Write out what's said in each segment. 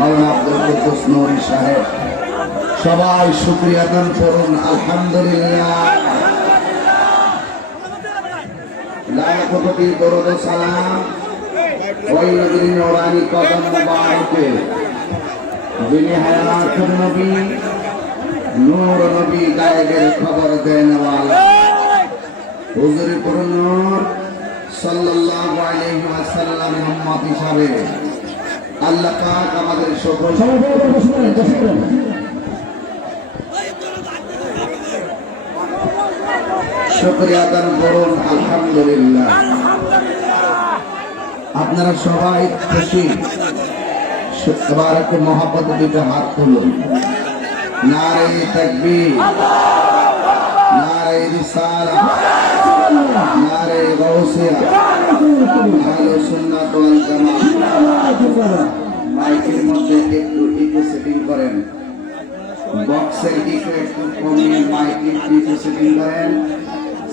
মাওলানা আব্দুল কুদ্দুস নূরী সাহেব। সবাই শুকরিয়া দান করুন আলহামদুলিল্লাহ। লাখ কোটি দরুদ ও সালাম ওই নবীর নূরানি কদম মুবারকে, যিনি হায়াতুন নবী, নূর নবী, গায়েবের খবর দেন ওয়ালা হুজুর পুরুন নূর সাল্লাল্লাহু আলাইহি ওয়াসাল্লামের উম্মত হিসাবে আল্লাহ পাক আমাদের সকল শুকরিয়া দান করুন আলহামদুলিল্লাহ। আপনারা সবাই খুশি, এবার একটু মহব্বত দিতে হাত তুলুন। নারে তাকবীর, নারে রিসালাত, নারে গাউসিয়া, আহলে সুন্নাত ওয়াল জামাত। মাইকের মধ্যে একটু ইকো সেটিং করেন, বক্সের ইকো একটু কমিয়ে মাইকের ইকো সেটিং করেন,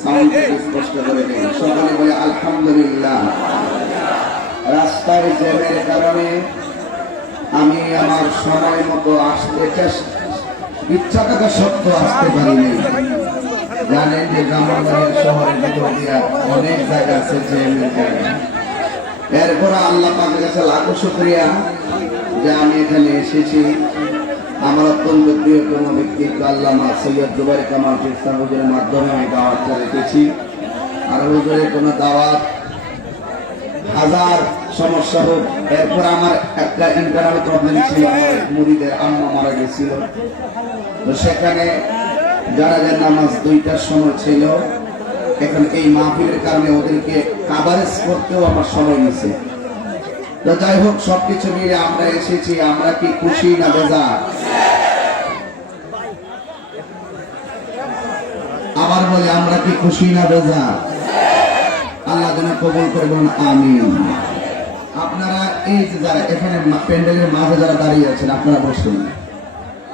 সাউন্ড স্পষ্ট করে দিন। সকলে বলে আলহামদুলিল্লাহ। রাস্তায় জ্যামের কারণে আমি আমার সময় মতো আসতে ইচ্ছা থাকা সত্ত্বেও আসতে পারিনি। জানেন যে ব্রাহ্মণবাড়িয়া শহরের ভিতর দিয়ে অনেক জায়গা আছে জ্যামের জায়গা। এরপর আল্লাহ পাকের কাছে লাখো শুকরিয়া যে আমি এখানে এসেছি। আমার অত্যন্ত প্রিয়তম ব্যক্তিত্ব আল্লামা সৈয়দ জুবায়ের কামাল চিশতি হুজুরের মাধ্যমে আমি দাওয়াতটা রেখেছি। আর হুজুরের কোনো দাওয়াত হাজার সমস্যা হোক, এরপর আমার একটা ইন্টারনাল প্রবলেম ছিল, মুরিদের আম্মা মারা গেছিল। তো সেখানে যারা নামাজ 2টার সময় ছিল, এখন এই মাহফিলের কারণে ওদেরকে কাভারেজ করতেও আমার সময় নিছে। তো যাই হোক, সবকিছু মিলে আমরা এসেছি। আমরা কি খুশি না বেজার? আবার বলি, আমরা কি খুশি না বেজার? আল্লাহ যেন কবুল করে বলুন আমিন। আপনারা এই যে যারা এখানে প্যান্ডেলের মাঝে যারা দাঁড়িয়ে আছেন, আপনারা বসুন।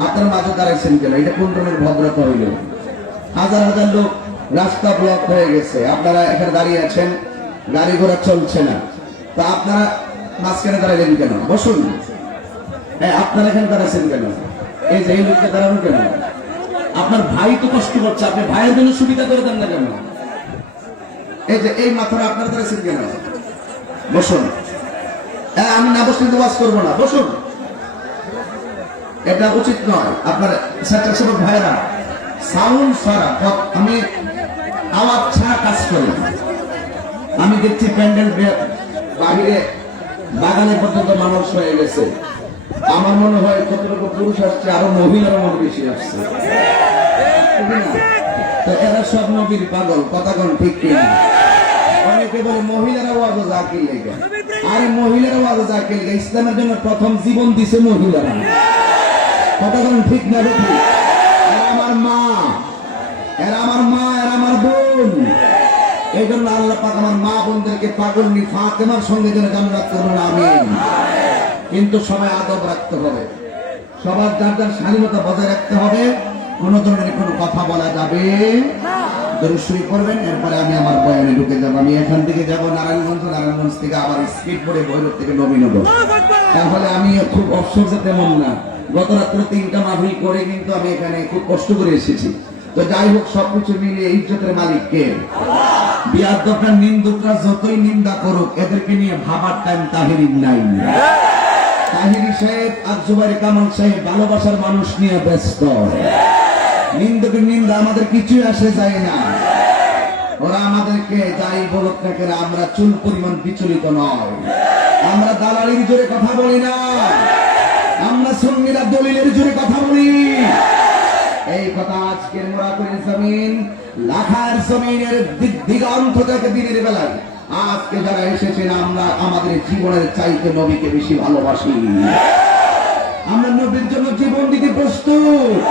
আপনার মাঝে দাঁড়াইছেন কেন? এটা কোন রকমের ভদ্রতা হইল? হাজার হাজার লোক, রাস্তা ব্লক হয়ে গেছে, আপনারা এখানে দাঁড়িয়ে আছেন, গাড়ি ঘোড়া চলছে না। তা আপনারা মাঝখানে দাঁড়াইলেন কেন? বসুন। হ্যাঁ, আপনারা এখানে দাঁড়াইছেন কেন? এই যে এই লোককে দাঁড়ানো কেন? আপনার ভাই তো কষ্ট করছে, আপনি ভাইয়ের জন্য সুবিধা করে দেন না কেন? এই যে এই মাথাটা আপনারা দাঁড়াইছেন কেন? বসুন। হ্যাঁ, আমি না বসলে তো ওয়াজ করবো না, বসুন। এটা উচিত নয়। আপনার স্বেচ্ছাসেবক ভাইয়েরা সাউন্ড ছাড়া, আমি আওয়াজ ছাড়া কাজ করি। আমি দেখছি প্যান্ডেল বাহিরে বাগানে পর্যন্ত মানুষ হয়ে গেছে। আমার মনে হয় কতটুকু পুরুষ আসছে, আরো মহিলারা মনে বেশি আসছে। তো এরা সব নবীর পাগল, কথা কোন ঠিক কিনা? অনেকে বলে মহিলারা ওয়াজ জাকির লেগে। আরে মহিলারা ওয়াজ জাকির লেগে, ইসলামের জন্য প্রথম জীবন দিছে মহিলারা। কথা কোন ঠিক না? দেখি, এরা আমার মা, এরা আমার মা, এরা আমার বোন। এই জন্য আল্লাহ পাক আমার মা বোনদেরকে পাগল ফাতেমার সঙ্গে যেন জান্নাত করুন আমিন। কিন্তু সবাই আদব রাখতে হবে, সবার যার যার স্বাধীনতা বজায় রাখতে হবে। কোন ধরনের কোনো কথা বলা যাবে দরুদ শরীফ পড়বেন। এরপরে আমি আমার বয়ানে ঢুকে যাবো। আমি এখান থেকে যাবো নারায়ণগঞ্জ, নারায়ণগঞ্জ থেকে আবার স্পিড পড়ে ভৈরব থেকে নবীনগর। তাহলে আমি খুব অফসোস তেমন না, গত রাত্রে 3টা মাহফিল করে কিন্তু আমি এখানে খুব কষ্ট করে এসেছি। তো যাই হোক, সবকিছু মিলিয়ে ইজ্জতের মালিক কে? বিয়াদবরা নিন্দুকরা যতই নিন্দা করুক, এদেরকে নিয়ে ভাবার টাইম তাহিরির নাই। তাহিরি সাহেব আর জুবায়ের কামাল সাহেব ভালোবাসার মানুষ নিয়ে ব্যস্ত। নিন্দুকের নিন্দা আমাদের কিছুই আসে যায় না। ওরা আমাদেরকে যাই বলুক না কেন, আমরা চুল পরিমাণ বিচলিত নয়। আমরা দালালির জোরে কথা বলি না, আমরা সুন্নিরা দলিলের জোরে কথা বলি। এই কথা আজকের মোরাকুল জমিন, লাখার জমিনের দিগন্ত থেকে দিনের বেলায় আজকে যারা এসেছেন, আমরা আমাদের জীবনের চাইতে নবীকে বেশি ভালোবাসি। আমরা নবীর জন্য জীবন দিতে প্রস্তুত।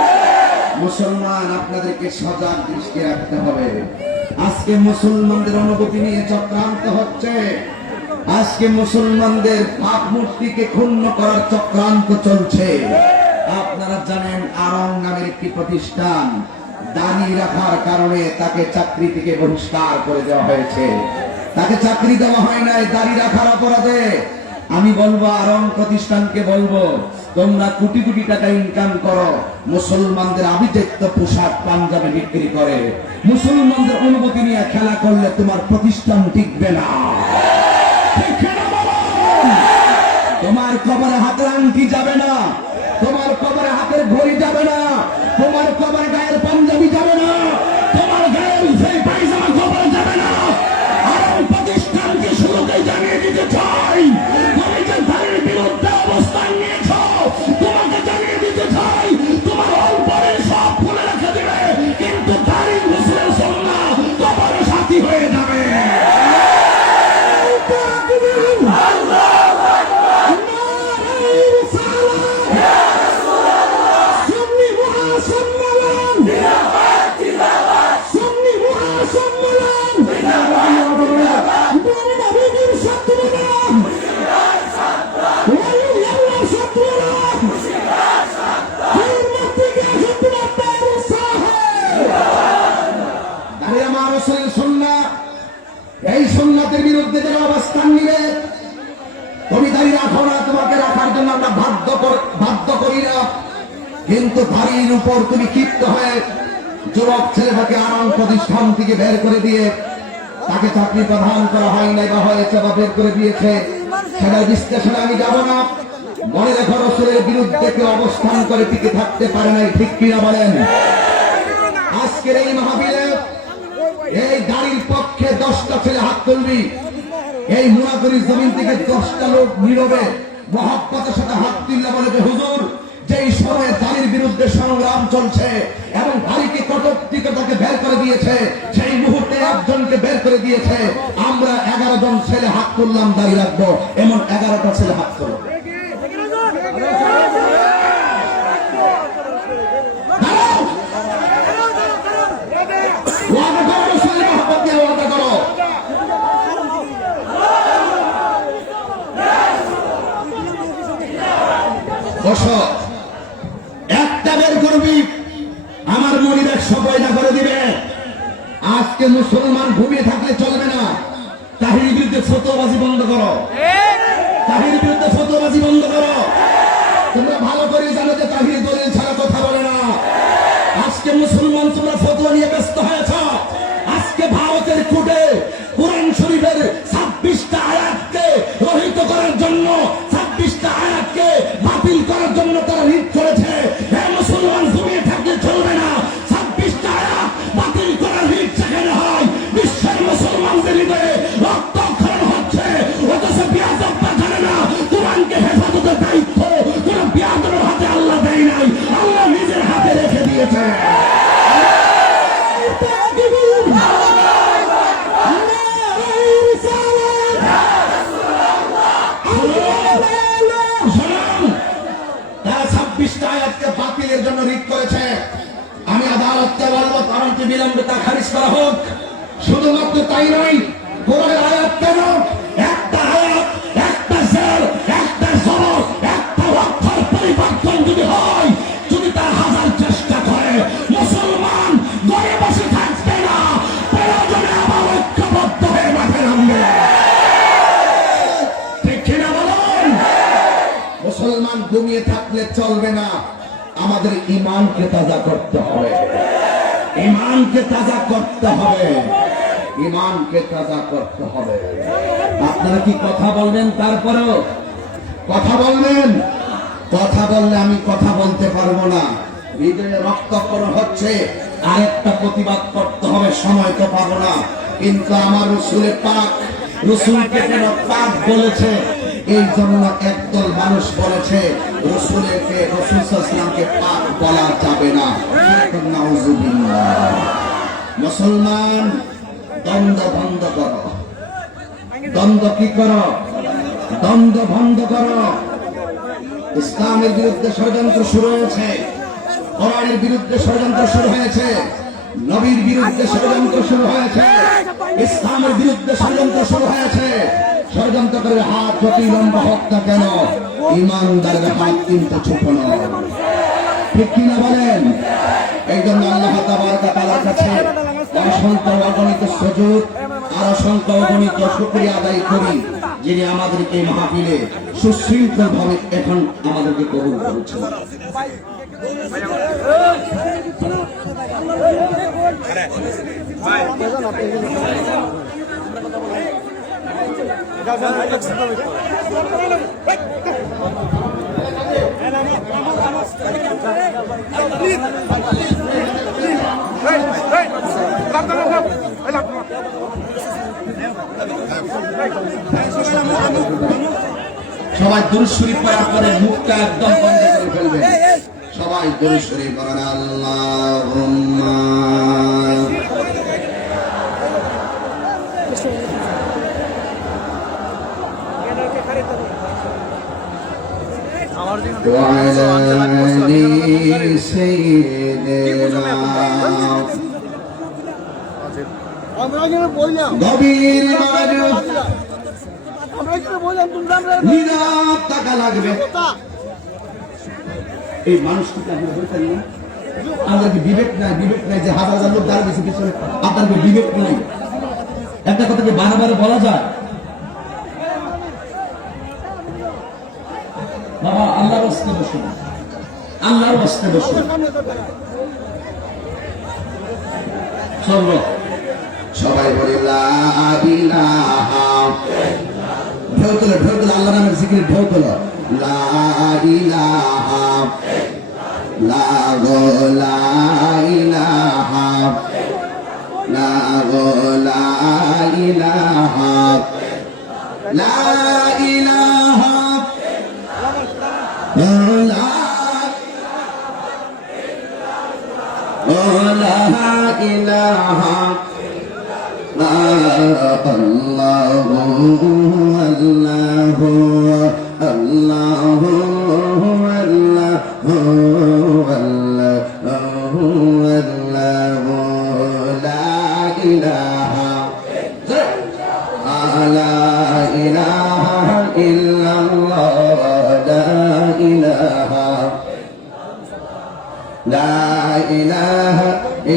মুসলমান, আপনাদেরকে সজাগ দৃষ্টি রাখতে হবে। আজকে মুসলমানদের অনুভূতি নিয়ে চক্রান্ত হচ্ছে। আজকে মুসলমানদের পাপ মূর্তিকে ক্ষুণ্ণ করার চক্রান্ত চলছে। আপনারা জানেন, আরং নামের একটি প্রতিষ্ঠান দাড়ি রাখার কারণে তাকে চাকরি থেকে বহিষ্কার করে দেওয়া হয়েছে। তাকে চাকরি দেওয়া হয় নাই দাড়ি রাখার অপরাধে। আমি বলবো আরং প্রতিষ্ঠানকে বলবো, তোমরা কোটি কোটি টাকা ইনকাম করো, মুসলমানদের আভিজাত্য পোশাক পাঞ্জাবি বিক্রি করে মুসলমানদের অনুমতি নিয়ে খেলা করলে তোমার প্রতিষ্ঠান টিকবে না। ঠিক না বলো? তোমার কবরে হাতের আংটি যাবে না, তোমার কবরে হাতের ঘড়ি যাবে না, তোমার কবরে গায়ের পাঞ্জাবি যাবে না, তোমার গায়ের সেই পায়জামা কবরে যাবে না। আরং প্রতিষ্ঠানকে শুরুতে জানিয়ে দিতে চাই, তুমি যে ধারের বিরুদ্ধে অবস্থান নিয়েছ, তোমাকে জানিয়ে দিতে চাই, তোমার অল্পরে সব খুলে রেখে দিবে, কিন্তু দাড়ির মুসলিম সুন্নাহ কবরে সাথী হয়ে যাবে। এই সুন্নাতের বিরুদ্ধে যারা অবস্থান নিবে, তুমি দাঁড়িয়ে রাখো না, তোমাকে রাখার জন্য আমরা বাধ্য করি না, কিন্তু দাঁড়ির উপর তুমি ক্ষিপ্ত হয়ে যুবক ছেলেটাকে আরং প্রতিষ্ঠান থেকে বের করে দিয়ে তাকে চাকরি প্রদান করা হয় নাই বা হয়েছে বা বের করে দিয়েছে, সেটার বিশ্লেষণে আমি যাব না। মনে রেখো, রাসূলের বিরুদ্ধে কেউ অবস্থান করে টিকে থাকতে পারে নাই। ঠিক কিনা বলেন? আজকের এই মাহফিলে এই দাড়ির পক্ষে 10টা ছেলে হাত তুলবি, এই মুনাফির জমিন থেকে 10টা লোক নীরবে মহব্বতের সাথে হাত তুললে বলে যে হুজুর, যেই সময়ে দাড়ির বিরুদ্ধে সংগ্রাম চলছে এবং দাড়িকে কটুক্তিকে বের করে দিয়েছে, সেই মুহূর্তে একজনকে বের করে দিয়েছে, আমরা 11 জন ছেলে হাত তুললাম দাড়ি রাখবো, এমন 11টা ছেলে হাত তুলব। একটা বের করবি, আমার মনির 100 পয়দা করে দিবে। আজকে মুসলমান ঘুমিয়ে থাকলে চলবে না। তাহিরের বিরুদ্ধে ফতোয়াবাজি বন্ধ করো, তাহিরের বিরুদ্ধে ফতোয়াবাজি বন্ধ করো। তোমরা ভালো করে জানো যে তাহির দলিল ছাড়া কথা বলে না। আজকে মুসলমান তোমরা ফতোয়া নিয়ে ব্যস্ত হয়েছ। আজকে ভারতের কোর্টে কোরআন শরীফের 26টা আয়াতকে রহিত করার জন্য, 26টা আয়াতকে বাতিল করার জন্য তারা রিট করেছে। এই মুসলমান ঘুমিয়ে থাকলে চলবে না। 26টা আয়াত বাতিল করার রিট সেখানে হয়, বিশ্বের মুসলমানদের হৃদয়ে রক্তক্ষরণ হচ্ছে। অথচ বিয়াদবটা জানে না কোরআনকে হেফাজতের দায়িত্ব কোন বিয়াদবের হাতে আল্লাহ দেয় নাই, আল্লাহ নিজের হাতে রেখে দিয়েছে। বাতিলের জন্য রিট করেছে। আমি আদালতকে বলবো কারণকে বিলম্বে তা খারিজ করা হোক। শুধুমাত্র তাই নয়, কোরআনের আয়াত কেন, একটা আয়াত, একটা জের, একটা জবর, একটা অক্ষর পরিবর্তন যদি হয়, যদি তার 1000 চেষ্টা করে, মুসলমান ঘরে বসে থাকবে না, প্রয়োজনে আবার ঐক্যবদ্ধ হয়ে মাঠে নামবে। ঠিক কিনা বলুন? মুসলমান ঘুমিয়ে থাকলে চলবে না, আমাদের ঈমানকে তাজা করতে হবে, ঈমানকে তাজা করতে হবে, ঈমানকে তাজা করতে হবে। আপনারা কি কথা বলবেন? তারপরেও কথা বলবেন? কথা বললে আমি কথা বলতে পারবো না, হৃদয়ে রক্তক্ষরণ হচ্ছে, আরেকটা প্রতিবাদ করতে হবে, সময় তো পাবো না। কিন্তু আমার রাসূলের পাক, রাসূলকে কেন পাক বলেছে, এই জন্য একদল মানুষ বলেছে রাসূলকে, রাসূল সাল্লাল্লাহু আলাইহি ওয়াসাল্লামকে পাক বলা যাবে না। নাউযুবিল্লাহ। মুসলমান দ্বন্দ্ব বন্ধ করো, দ্বন্দ্ব কি করো? দ্বন্দ্ব বন্ধ করো। ইসলামের বিরুদ্ধে ষড়যন্ত্র শুরু হয়েছে, কোরআনের বিরুদ্ধে ষড়যন্ত্র শুরু হয়েছে, নবীর বিরুদ্ধে ষড়যন্ত্র শুরু হয়েছে, ইসলামের বিরুদ্ধে ষড়যন্ত্র শুরু হয়েছে। ষড়যন্ত্রকারীর হাত যতই লম্বা হোক না কেন, ইমানদারের হাত কিন্তু ছোট নয়। ঠিক কিনা বলেন? এই জন্য আল্লাহ তাবারক ওয়া তাআলার কাছে অসংখ্য অগণিত সুজুদ আর অসংখ্য অগণিত শুকরিয়া আদায় করি। যিনি আমাদেরকে এই মাহফিলে সুশৃঙ্খল ভাবে এখন আমাদেরকে কবুল করেছেন। সবাই দুরূদ শরীফ পড়ার পরে মুখটা একদম বন্ধ করে ফেলবেন। সবাই দুরূদ শরীফ পড়েন। আল্লাহুম্মা وعلى آل سيدنا গভীর নীরব টাকা লাগবে। এই মানুষটিকে আমরা বলতে না, আমাদের কি বিবেক নাই? বিবেক নাই যে হাজার হাজার লোক দাঁড়িয়ে গেছে পিছনে, আপনার কি বিবেক নাই? একটা কথা কি বারবার বলা যায়? বাবা আল্লাহর রাস্তে বসুন, আল্লাহর রাস্তে বসুন। চলো সবাই বলি লা ইলাহা, ঢেউ তোলো, ঢেউ তোলো, আল্লাহর নামের জিকিরে ঢেউ তোলো। লা ইলাহা, লা গো লা ইলাহা, লা গো লা ইলাহা, লা ইলাহা, লা ইলাহা আল্লাহু আল্লাহু আল্লাহু আল্লাহু আল্লাহু আল্লাহু লা ইলাহা লা ইলাহা ইল্লাল্লাহ লা ইলাহা লা ইলাহা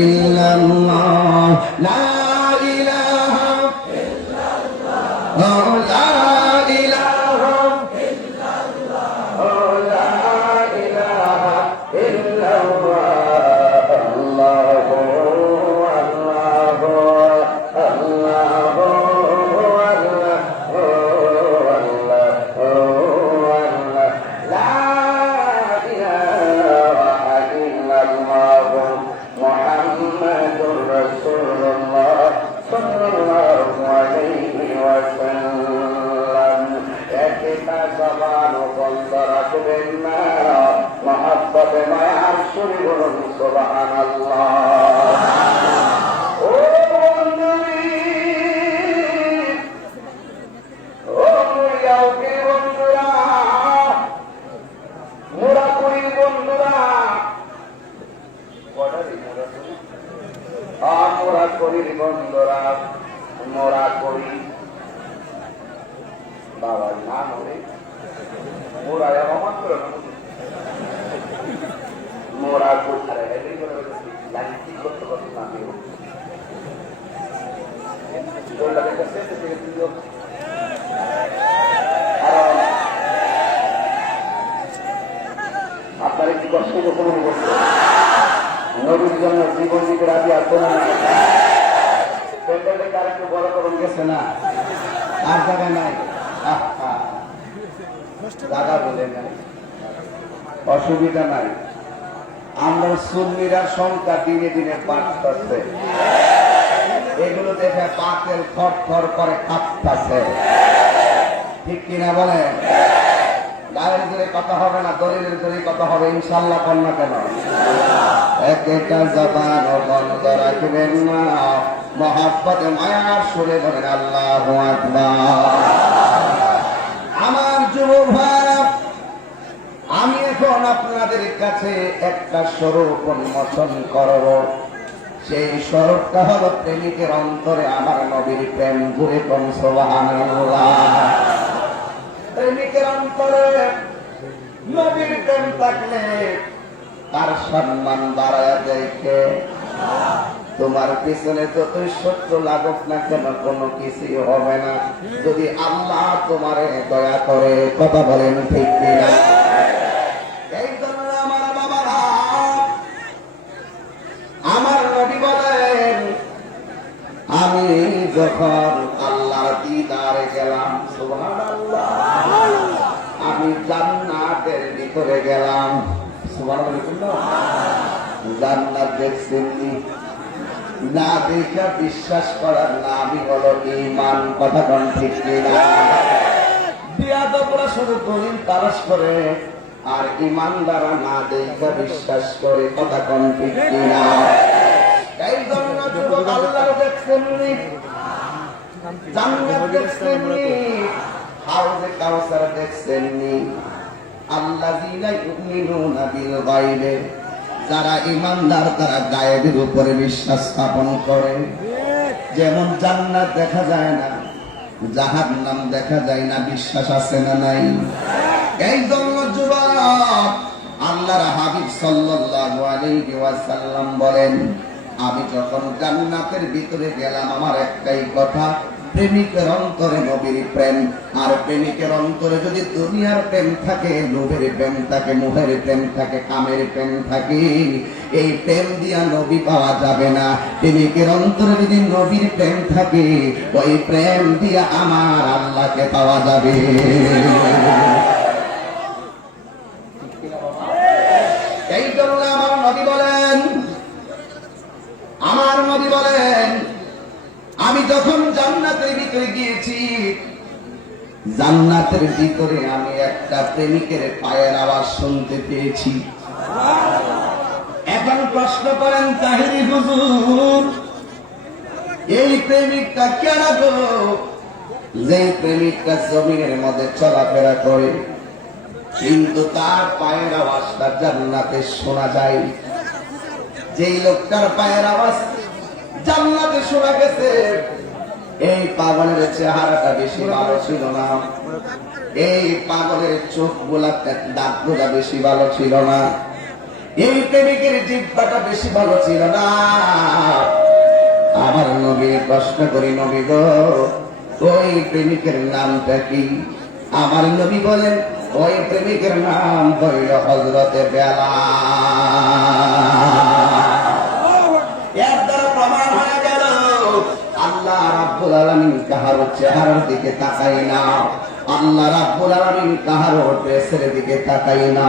ইল্লাল্লাহ লা মোরা করি বাবা না মরে মোরা অমান করে মোরা কোথায় কি করতে পারছি না আপনার একটি কষ্ট কখনো করছে নদীর জন্য জীবন দিকে রাজি আসতো না আর একটু বড় করুন গেছে না আর জায়গা নাই জায়গা বলে নাই অসুবিধা নাই আমরা সুন্নিরা সংখ্যা দিনে দিনে বাড়তেছে এগুলো দেখে পাতেল থর থর করে কাঁপতেছে ঠিক কিনা বলে গায়ের জোরে কথা হবে না দলিলের জোরে কথা হবে ইনশাল্লাহ কন্যা কেন একটা জবান বন্ধ রাখবেন না মহব্বত মায়ার সুরে বলেন আল্লাহু আকবার। আমার যুব ভাই আমি এখন আপনাদের কাছে একটা স্বরূপ উন্মোচন করব সেই স্বরূপটা হলো প্রেমিকের অন্তরে আমার নবীর প্রেম ঘুরে কোন সুবহানাল্লাহ। প্রেমিকের অন্তরে নবীর প্রেম থাকলে তার সম্মান বাড়ায় দেখে তোমার পিছনে যতই শত্রু লাগুক না কেন কোনো কিছুই হবে না যদি আল্লাহ তোমারে দয়া করে। কথা বলেন ঠিক কিনা? এই জন্য আমার বাবারা, আমার নবী বলেন, আমি যখন আল্লাহর দিদারে গেলাম, সুবহানাল্লাহ, আমি জান্নাতের ভিতরে গেলাম, সুবহানাল্লাহ, জান্নাত দেখছেননি? না দেখা বিশ্বাস করার নামই হলো ঈমান। কথা কোন ঠিক কিনা? বিয়াদবরা শুধু দলিল তালাশ করে আর ঈমানদাররা না দেখা বিশ্বাস করে। কথা কোন ঠিক কিনা? এই জন্য যুবক আল্লাহর দেখছেননি, জান্নাত দেখছেননি, হাউজে কাউসার দেখছেননি? আল্লাযীনা ইউমিনুনা বিল গায়বি, যারা ঈমানদার তারা গায়েবের উপরে বিশ্বাস স্থাপন করে। যেমন জান্নাত দেখা যায় না, জাহান্নাম দেখা যায় না, বিশ্বাস আছে না নাই? এই জন্য যুবক আল্লাহর হাবিব সাল্লাল্লাহু আলাইহি ওয়াসাল্লাম বলেন, আমি যখন জান্নাতের ভিতরে গেলাম আমার একটাই কথা, প্রেমিকের অন্তরে নবীর প্রেম, আর প্রেমিকের অন্তরে যদি দুনিয়ার প্রেম থাকে, লোভের প্রেম থাকে, মোহের প্রেম থাকে, কামের প্রেম থাকে, এই প্রেম দিয়া নবী পাওয়া যাবে না। প্রেমিকের অন্তরে যদি নবীর প্রেম থাকে, ওই প্রেম দিয়া আমার আল্লাহকে পাওয়া যাবে। এই জন্য আমার নবী বলেন, আমার নবী বলেন, আমি যখন জান্নাতের ভিতরে গিয়েছি, জান্নাতের ভিতরে আমি একটা প্রেমিকের পায়ের আওয়াজ শুনতে পেয়েছি। এখন প্রশ্ন করেন তাহিরি হুজুর, এই প্রেমিকটা কেন গো? যে প্রেমিকটা জমিনের মধ্যে চলাফেরা করে কিন্তু তার পায়ের আওয়াজটা জান্নাতে শোনা যায়। যেই লোকটার পায়ের আওয়াজ জান্নাতে শোনা গেছে, এই পাগলের চেহারাটা বেশি ভালো ছিল না, এই পাগলের চোখ গুলা দাঁত গুলা বেশি ভালো ছিল না, এই প্রেমিকের জিহ্বাটা বেশি ভালো ছিল না। আমার নবী প্রশ্ন করি, নবী গো, ওই প্রেমিকের নামটা কি? আমার নবী বলেন, ওই প্রেমিকের নাম হইল হযরতে বেলাল। এর দ্বারা প্রমাণ হয়ে গেল আল্লাহ রাব্বুল আলামিন কাহারো চেহারার দিকে তাকায় না, আল্লাহ রাব্বুল আলামিন কাহারো ড্রেসের দিকে তাকায় না,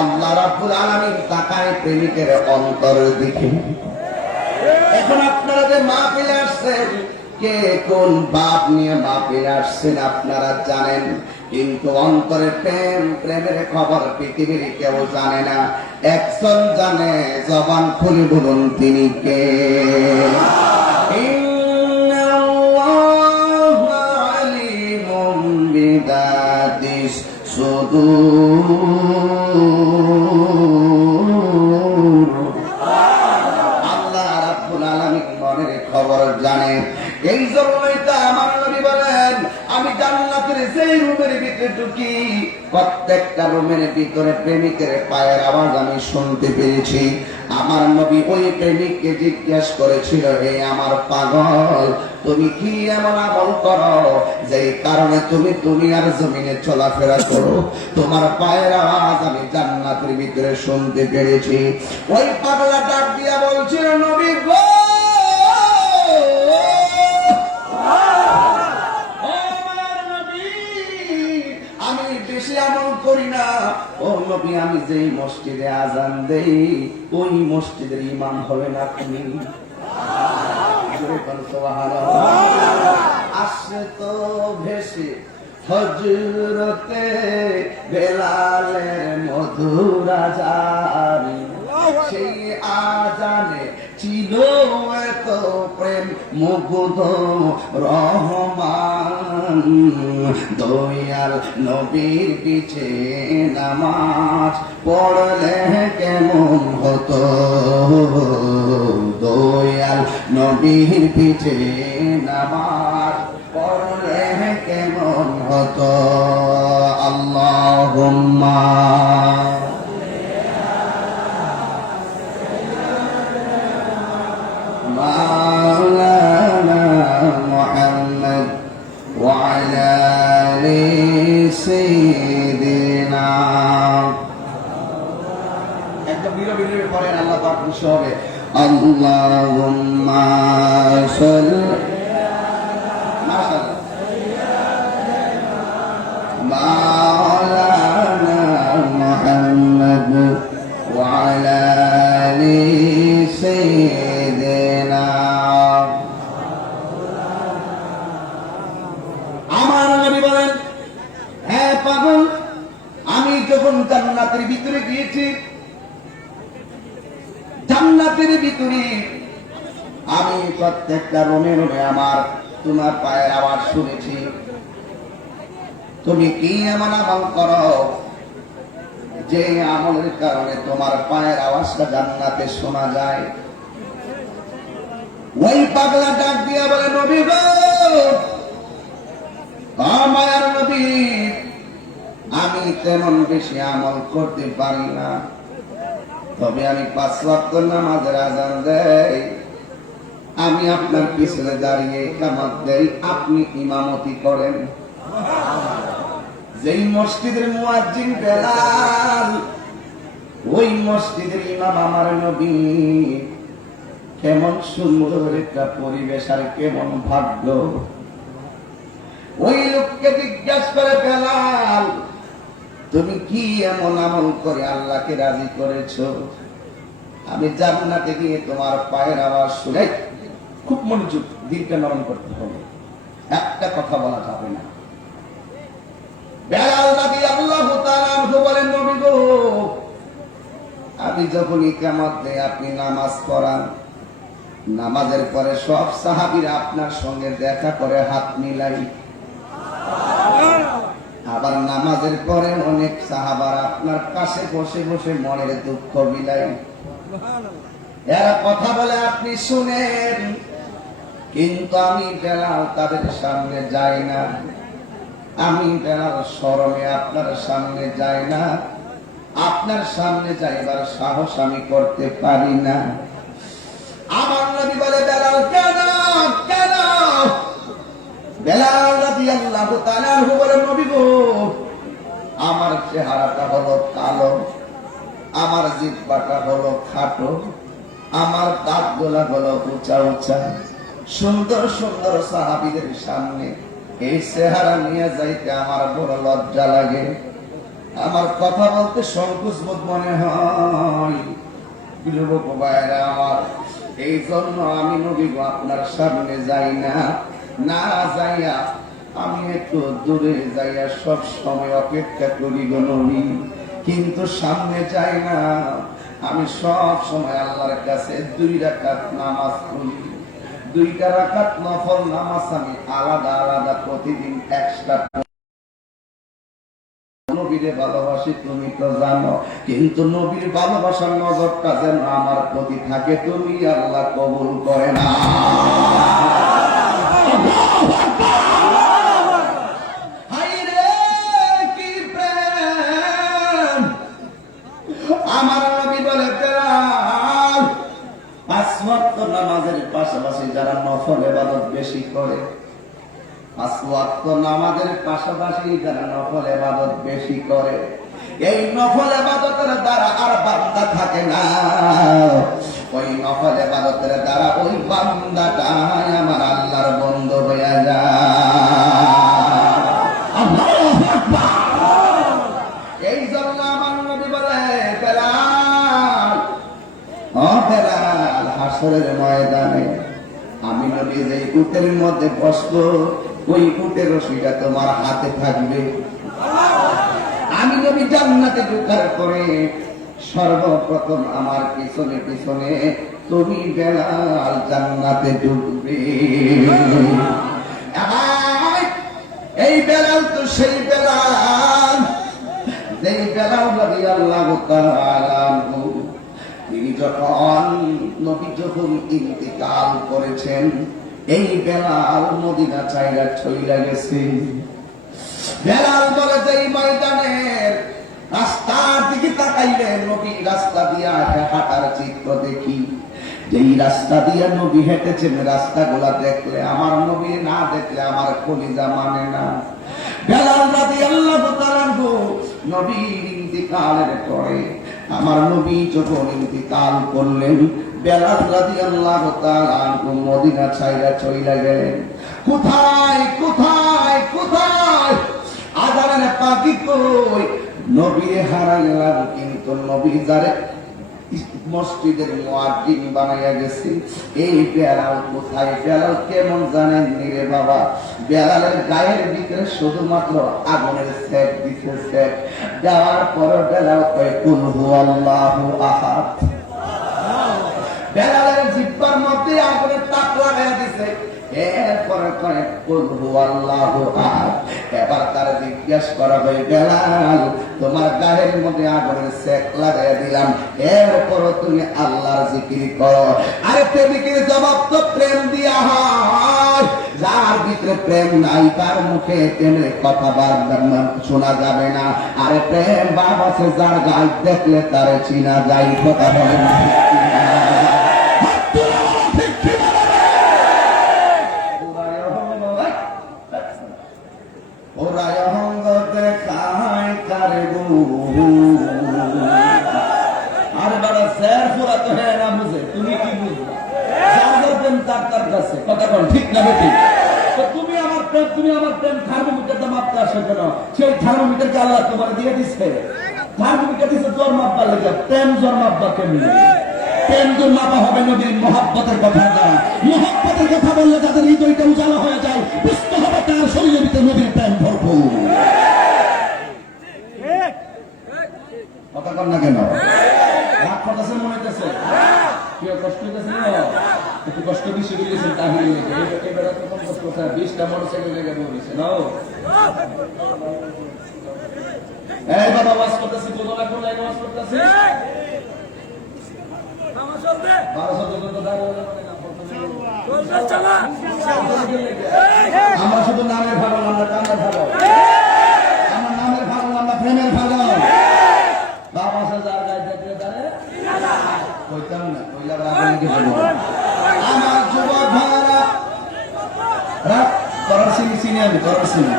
আল্লাহ রাব্বুল আলামিন তাকায় প্রেমিকের অন্তরের দিকে। এখন আপনারা যে মাহফিলে আসছেন, কে কোন বাপ নিয়ে মাহফিলে আসছেন আপনারা জানেন, কিন্তু অন্তরে প্রেম, প্রেমের খবর পৃথিবীর কেউ জানে না। একজন জানে, জবান খুলে বলুন তিনি কে? ইন্নাল্লাহু আলিমুম বিদাতিস সুদূর। আল্লাহ রাব্বুল আলামিন মনের খবর জানে। এই জন্যই তো আমার নবী বলেন, আমি জান্নাতের যেই রুমের ভিতরে ঢুকি, প্রত্যেকটা রুমের ভিতরে প্রেমিকের পায়ের আওয়াজ আমি শুনতে পেরেছি। আমার নবী ওই প্রেমিককে জিজ্ঞেস করেছিল, হে আমার পাগল, তুমি কি এমন আমল করো যেই কারণে তুমি দুনিয়ার জমিনে চলাফেরা করো? তোমার পায়ের আওয়াজ আমি জান্নাতের ভিতরে শুনতে পেরেছি। ওই পাগলা ডাক দিয়া বলছিল, নবী গো, আমি বেশি আমল করি না, ও নবী, আমি যেই মসজিদে আজান দেই ওই মসজিদের ইমাম হবেন আপনি। আসে তো ভেসে হযরতে বেলালের মধুর আজান, সেই আজানে ছিল এত প্রেম মুগ্ধ রহমান। দয়াল নবীর পিছে নামাজ পড়লে কেমন হতো, দয়াল নবীর পিছে নামাজ পড়লে কেমন হতো। আল্লাহুম্মা একদম নীরবে নীরবে পড়েন, আল্লাহ পাক খুশি হবে। আল্লাহুম্মা সাল্লি মাশাআল্লাহ মাওলানা মুহাম্মদ ওয়া আলা আলি সাইয়্যিদিনা। আমার নবী বলেন, হ্যাঁ পাগল, আমি যখন জান্নাতের ভিতরে গিয়েছি, জান্নাতের ভিতরে আমি প্রত্যেকটা রুমে রুমে আমার তোমার পায়ের আওয়াজ শুনেছি। তুমি কি এমন আমল করো যে আমলের কারণে তোমার পায়ের আওয়াজটা জান্নাতে শোনা যায়? ওই পাগলা ডাক দিয়া বলে, নবী গো, মায়ার নবী, আমি তেমন বেশি আমল করতে পারি না, তবে আমি 5 ওয়াক্ত নামাজের আযান দেই, আমি আপনার পিছনে দাঁড়িয়ে ইকামত দেই, আপনি ইমামতি করেন। যেই মসজিদের মুয়াজ্জিন বেলাল, ওই মসজিদের ইমাম আমার নবী। কেমন সুন্দর একটা পরিবেশ আর কেমন ভাগ্য। ওই লোককে জিজ্ঞাসা করে, বেলাল, তুমি কি এমন আমল করে আল্লাহকে রাজি করেছো? আমি জান্নাতে গিয়ে তোমার পায়ের আওয়াজ শুনে, খুব মনোযোগ, দিলটা নরম করতে হবে, একটা কথা বলা যাবে না। বেলাল রাদিয়াল্লাহু তাআলা আনহু বলেন, নবী গো, আমি যখন ইকামত দেই, আপনি নামাজ পড়ান, নামাজের পরে সব সাহাবীরা আপনার সঙ্গে দেখা করে হাত মিলাই, আবার নামাজের পরে অনেক সাহাবারা আপনার পাশে বসে বসে মনের দুঃখ বিলাই, এরা কথা বলে আপনি শুনেন, কিন্তু আমি বেলাল তাদের সামনে যাই না, আমি বেলাল শরমে আপনার সামনে যাই না, আপনার সামনে যাইবার সাহস আমি করতে পারি না। আমার নবী বলে, বেলাল কেন কেন? বেলাল রাদিয়াল্লাহু তাআলা আনহু বলেন, নবী গো, আমার চেহারাটা হলো কালো, আমার জিহ্বাটা হলো খাটো, আমার দাঁতগুলা হলো উঁচা উঁচা, সুন্দর সুন্দর সাহাবীদের সামনে এই চেহারা নিয়ে যাইতে আমার বড় লজ্জা লাগে, আমার কথা বলতে সংকোচ বোধ মনে হয়। যুবক ভাইরা আমার, এই জন্য আমি নবী গো আপনার সামনে যাই না, না যাইয়া আমি একটু দূরে যাইয়া সব সময় অপেক্ষা করি গো নবী, কিন্তু সামনে যাই না। আমি সব সময় আল্লাহর কাছে 2 রাকাত নামাজ পড়ি, 2টা রাকাত নফল নামাজ আমি আলাদা আলাদা প্রতিদিন এক্সট্রা। নবীরে ভালোবাসি তুমি তো জানো, কিন্তু নবীর ভালোবাসার নজরটা যেন আমার প্রতি থাকে, তুমি আল্লাহ কবুল করে না। আমার নবী বলে, বেলাল, 5 ওয়াক্ত নামাজের পাশাপাশি যারা নফল ইবাদত বেশি করে, 5 ওয়াক্ত নামাজের পাশাপাশি যারা নফল ইবাদত বেশি করে, এই নফল ইবাদতের দ্বারা আর বান্দা থাকে না, ওই নফল ইবাদতের দ্বারা ওই বান্দাটাই আমার আল্লাহর বন্ধু হয়ে যায়। আল্লাহু আকবার। এই জন্য আমার নবী বলে, বেলাল, ও বেলাল, হাসরের ময়দানে আমি নবী যে উটের মধ্যে বসবো, ওই উটের রশিটা তোমার হাতে থাকবে। আমি নবী জান্নাতে ঢোকার পরে সর্বপ্রথম আমার পিছনে পিছনে তুমি বেলাল জান্নাতে ঢুকবে। এই বেলাল তো সেই বেলাল, যেই বেলাল রাদিয়াল্লাহু তাআলা আনহু, তিনি যখন নবী যখন ইন্তিকাল করেছেন, এই বেলাল মদিনা ছাইরা চইলা গেছে। বেলাল বলে, যে ময়দানের রাস্তার দিকে তাকাইলে নবী রাস্তা দিয়া হাঁটার চিত্র দেখি, যেই রাস্তা দিয়া নবী হেঁটেছেন, রাস্তাগুলা দেখলে আমার নবী না দেখলে আমার কলিজা মানে না। বেলাল রাদিয়াল্লাহু তাআলা আনহু নবীর ইন্তিকালের পরে আমার নবী যখন ইন্তিকাল করলেন, বেলাল রাদিয়াল্লাহু তাআলা আনহু মদিনা ছাইরা চইলা গেলেন। কোথায় কোথায় কোথায় আজানের পাখি কই? নবী হারাইলাম, কিন্তু নবী যারে মসজিদের মুয়াজ্জিন বানাইয়া গেছে, এই বেলাল কোথায়? বেলাল কেমন জানেন রে বাবা? বেলালের গায়ের ভিতরে শুধুমাত্র আগুনের সেক দিছে, সেক দেওয়ার পর বেলাল কয় কুল হুয়াল্লাহু আহাদ। বেলালের জিহ্বার মধ্যে আগুনের তাপ লাগাইয়া দিছে, এরপরে কয় কুল হুয়াল্লাহু আহাদ। এবার তার জিজ্ঞাসা করা হয়, বেলাল তোমার গায়ের মধ্যে আগুনের সেক লাগাইয়া দিলাম, এরপরও তুমি আল্লাহর জিকির করো। আরে প্রেমিকের জবাব তো প্রেম দিয়া হয়, যার ভিতরে প্রেম নাই তার মুখে প্রেমের কথা বারবার শোনা যাবে না। আরে প্রেম বাবা আছে যার গায়ে দেখলে তার চিনা যায়। কথা বলেন ঠিক না বেটি? তুমি আমার প্রেম, তুমি আমার প্রেম থার্মোমিটারটা মাপতে আসো কেন? সেই থার্মোমিটারকে আল্লাহ তোমার দিয়ে দিচ্ছে। থার্মোমিটার দিচ্ছে জ্বর মাপবার লেগে, প্রেম জ্বর মাপবা কেমনি? প্রেম জ্বর মাপা হবে নবীর মহব্বতের কথা দ্বারা। মহব্বতের কথা বললে যাদের হৃদয়টা উজালা হয়ে যায়, বুঝতে হবে তার শরীরের ভিতরে নবীর প্রেম ভরপুর। কথা কর না কেন? রাগ করতেছে মনে হইতেছে? কি কষ্ট হইতেছে না? একটু কষ্ট বেশি হয়ে গেছে তাহলে এবারে তো কম কষ্ট কথা 20টা মোটরসাইকেল লেগে বলেছে না। এই বাবা ওয়াজ করতেছি, বোঝা কোন লাইনে ওয়াজ করতেছি? আমার চলবে 1200 তো দাঁড়ায় আমরা শুধু নামের ভালো, আমরা কামের ভালো। আমার নামের ভালো, আমরা প্রেমের ভালো। বাবা সে যার গায়ে দেখলে তারে কইতাম না, কইলা রাগে বলবো। আমার যুবক ভাইরা রাত করার চিনি আমি করার চিনি।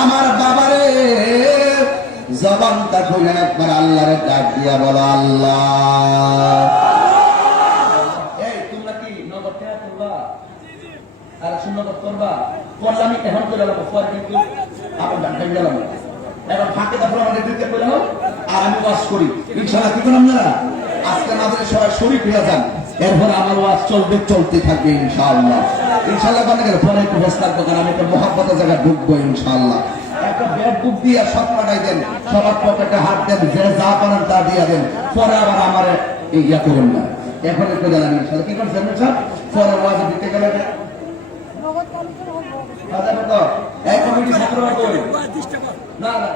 আমার বাবারে জবানটা খুলে একবার আল্লাহরে ডাক দিয়া বলো, আল্লাহ। এই তোমরা কি নগদ টাকা করবা? আর সুন্নত করবা? করলে আমি এখন করে গেলাম, পরে কিন্তু আমার ডাক গেলাম। এখন ফাঁকে তারপর আমাদের দিতে করলাম আর আমি ওয়াজ করি। ইনশাআল্লাহ কি করলাম না? আজকে আমাদের সবাই শরীফ হয়ে যান, এরপর আমার ওয়াজ চলবে, চলতে থাকবে ইনশাআল্লাহ। ইনশাআল্লাহ মানে পরে একটু ব্যস্ত থাকবো, কারণ আমি একটা মহব্বতের জায়গায় ঢুকবো ইনশাআল্লাহ। একটা ব্যাগ বুক দিয়ে সব পাঠাই দেন, সবার পকেটে হাত দেন, যে যা পারেন তা দিয়ে দেন, পরে আবার আমার ইয়া করুন না। এখন একটু জানান ইনশাআল্লাহ কি করছেন সব, পরে ওয়াজ দিতে গেলে এক কমিটি ছাত্ররা কই না না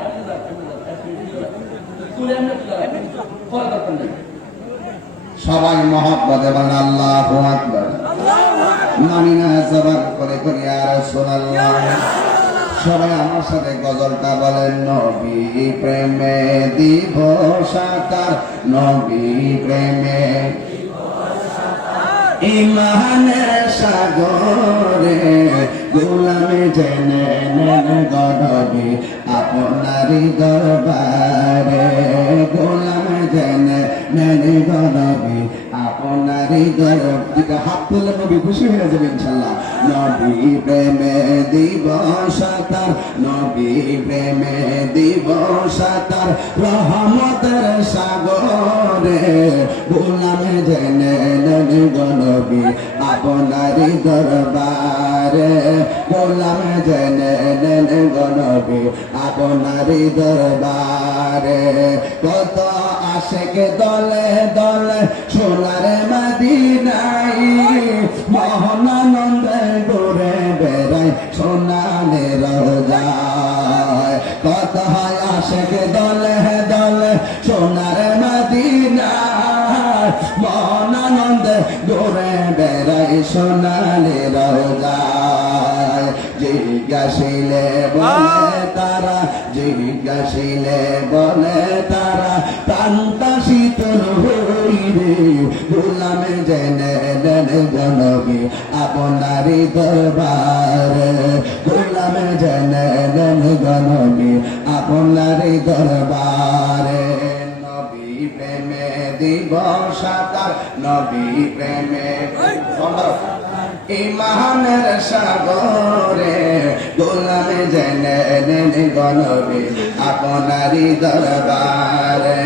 সবাই মহব্বতে বলেন আল্লাহু আকবার। মানি না জবান করে করি আর রাসূলুল্লাহ। সবাই আমার সাথে গজলটা বলেন, নবী প্রেমে দিবস সাকার, নবী প্রেমে ইমানের সাগরে গোলামে জেনে নেন গনবী আপনারই দরবারে, গোলামে জেনে নেন গনবী আপনারই দরবারে। হাত তুলে নবী খুশি হয়ে যাবে ইনশাআল্লাহ। নবী প্রেমে দিবস সাকার, নবী প্রেমে দিবস সাকার, রহমতের সাগরে গোলামে জেনে নেন গনবী আপনারই দরবারে, গোলামে জেনে নেন গনবী আপনারই দরবারে। কত আশিক দলে দলে সোনার মদিনায়, মহানন্দে ঘুরে বেড়ায় সোনারে রোজায়। কত হয় আশিক দলে দলে সোনার মদিনায়, মহানন্দে ঘুরে বেড়ায় সোনারে রোজায়। জিজ্ঞাসিলে বলে তারা, জিজ্ঞাসিলে বলে তারা, প্রাণটা শীতল হইবে গোলামে জেনে নেন গনবী আপনারই দরবারে, গোলামে জেনে নেন গনবী আপনারই দরবারে। নবী প্রেমে দিব সাঁতার, নবী প্রেমে ইমানের সাগরে গোলামে জেনে নেন গনবী আপনারি দরবারে,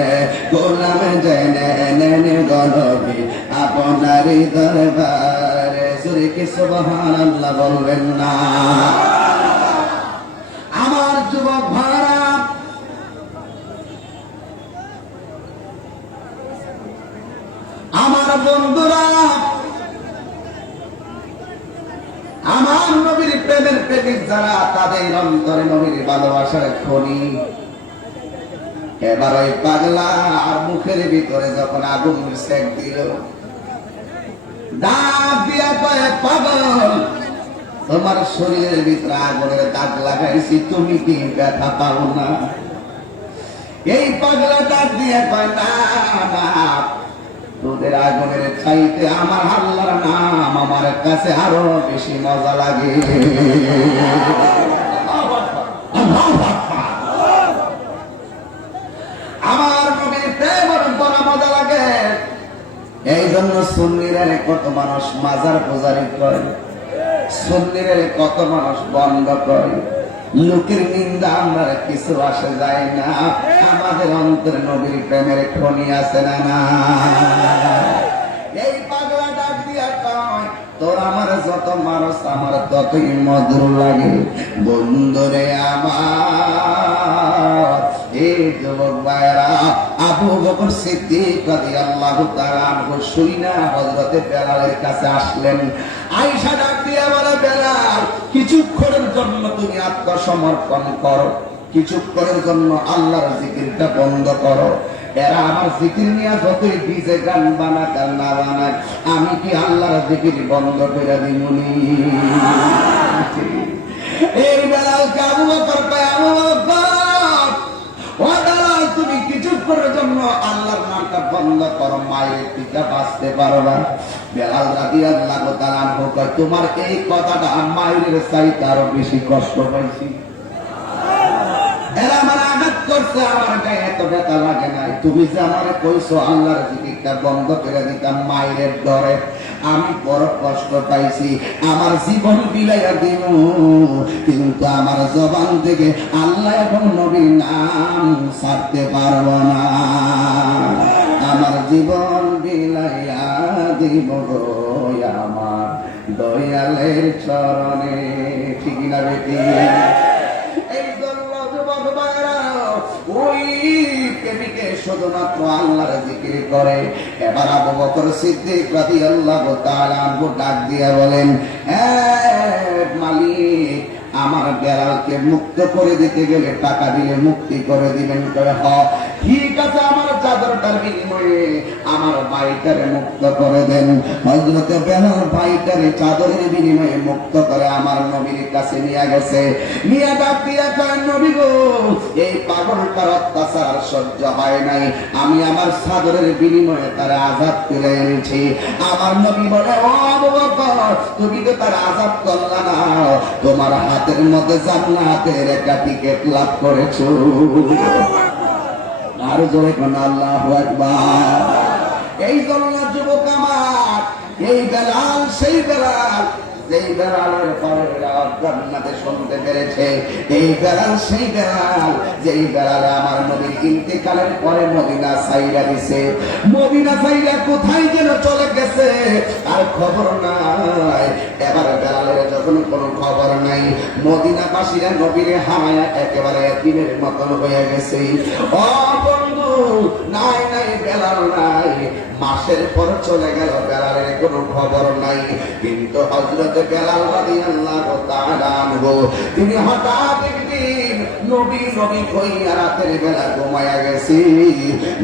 গোলামে জেনে নেন গনবী আপনারি দরবারে। সুরে কি সুবহানাল্লাহ বলবেন না? আমার যুবক ভাইরা, আমার বন্ধুরা, আমার নবীর প্রেমের প্রেমিক যারা, তাদের অন্তরে নবীর ভালোবাসার খনি। এবার ওই পাগলা আর মুখের ভিতরে যখন আগুন সেক দিল, দাগ দিয়া কয়, পাগল তোমার শরীরের ভিতরে আগুনের দাগ লাগাইছি, তুমি কি ব্যথা পাও না? এই পাগলা দাগ দিয়া কয়, না না, তোদের আগুনের চাইতে আমার আল্লাহর নাম আমার কাছে আরো বেশি মজা লাগে। আমার নবীর প্রেম বড় মজা লাগে। এই জন্য সুন্নিরা কত মানুষ মাজার পূজারি করে, সুন্নিরা কত মানুষ বন্ধ করে। লোকের নিন্দা আমরা কিছু আসে যায় না, আমাদের অন্তরে নবীর প্রেমের খনি আছে না না? এই পাগলা ডাক দিয়া কয়, তোর আমার যত মানুষ আমার ততই মধুর লাগে। বন্ধুরে আমার এই যুবক ভাইরা, আবু বকর সিদ্দিক রাদিয়াল্লাহু তাআলা আনহু শুইনা হযরতে বেলালের কাছে আসলেন। আয়েশা ডাক দিয়া বলে, বেলাল কিছুক্ষণের জন্য তুমি আত্মসমর্পণ করো, কিছুক্ষণের জন্য আল্লাহর জিকিরটা বন্ধ করো। এরা আমার জিকির নিয়ে যতই ডিজে গান বানাক আর না বানাক, আমি কি আল্লাহর জিকির বন্ধ করে দিমুনি? এই বেলালকে আবু বকর কয়, আবু বকর ও বেলাল, তুমি কিছুক্ষণের জন্য আল্লাহর নামটা বন্ধ করো, মায়ের টিকা বাঁচতে পারবা। বেলাল রাদিয়াল্লাহু তাআলা আনহু কয়, তোমার এই কথাটা মায়ের চাইতে আরো বেশি কষ্ট পাইছি। এরা আমার আঘাত করছে, আমার গায়ে এত ব্যথা লাগে নাই। তুমি যে আমার কইছো আল্লাহর জিকিরটা বন্ধ করে দিতাম মায়ের ডরে, আমি বড় কষ্ট পাইছি। আমার জীবন বিলাইয়া দিন, কিন্তু আমার জবান থেকে আল্লাহ এবং নবীর নাম ছাড়তে পারবো না। আমার জীবন বিলাইয়া দিব গো আমার দয়ালের চরণে। ঠিক না বেটি? এই জন্য যুবক ভাইরা, ওই প্রেমিকে শুধুমাত্র আল্লাহর জিকির করে। এবার আবু বকর সিদ্দিক রাদিয়াল্লাহু তাআলা আনহু ডাক দিয়া বলেন, মালিক, আমার বেলালকে মুক্ত করে দিতে গেলে টাকা দিলে মুক্তি করে দিবেন? ঠিক আছে, আমার চাদরটার বিনিময়ে আমার ভাইটারে মুক্ত করে দেন। হযরতে বেলাল ভাইটারে চাদরের বিনিময়ে মুক্ত করে আমার নবীর কাছে নিয়ে গেছে। নিয়ে ডাক দিয়া কয়, নবী গো, এই পাগলটার অত্যাচার সহ্য হয় নাই, আমি আমার চাদরের বিনিময়ে তার আযাব তুলে এনেছি। আমার নবী বলে, ও আবু বকর, তুমি তো তার আযাব করলা না, তোমার হাতের মধ্যে জান্নাতের একটা টিকেট লাভ করেছো। আর জোরে কোন আল্লাহু আকবার। এই জন্য যুবক আমার, এই বেলাল সেই বেলাল, যেই বেলালের পরের জান্নাতে শুনতে পেরেছে। এই বেলাল সেই বেলাল, যেই বেলাল আমার নবীর ইন্তেকালের পরে মদিনা ছাইরা দিছে। মদিনা ছাইরা কোথায় যেন চলে গেছে, আর খবর নাই। এবার বেলালের যখন কোনো খবর নাই, মদিনাবাসীরা নবীরে হামায়া একেবারে এতিমের মতন হয়ে গেছে। ও বন্ধু, নাই নাই বেলাল নাই। মাসের পর চলে গেল, বেলালের কোনো খবর নাই। কিন্তু হযরত বেলাল রাদিয়াল্লাহু তাআলা আনহু, তিনি হঠাৎ একদিন নবী নবী কইয়া রাতের বেলা ঘুমায়া গেছি।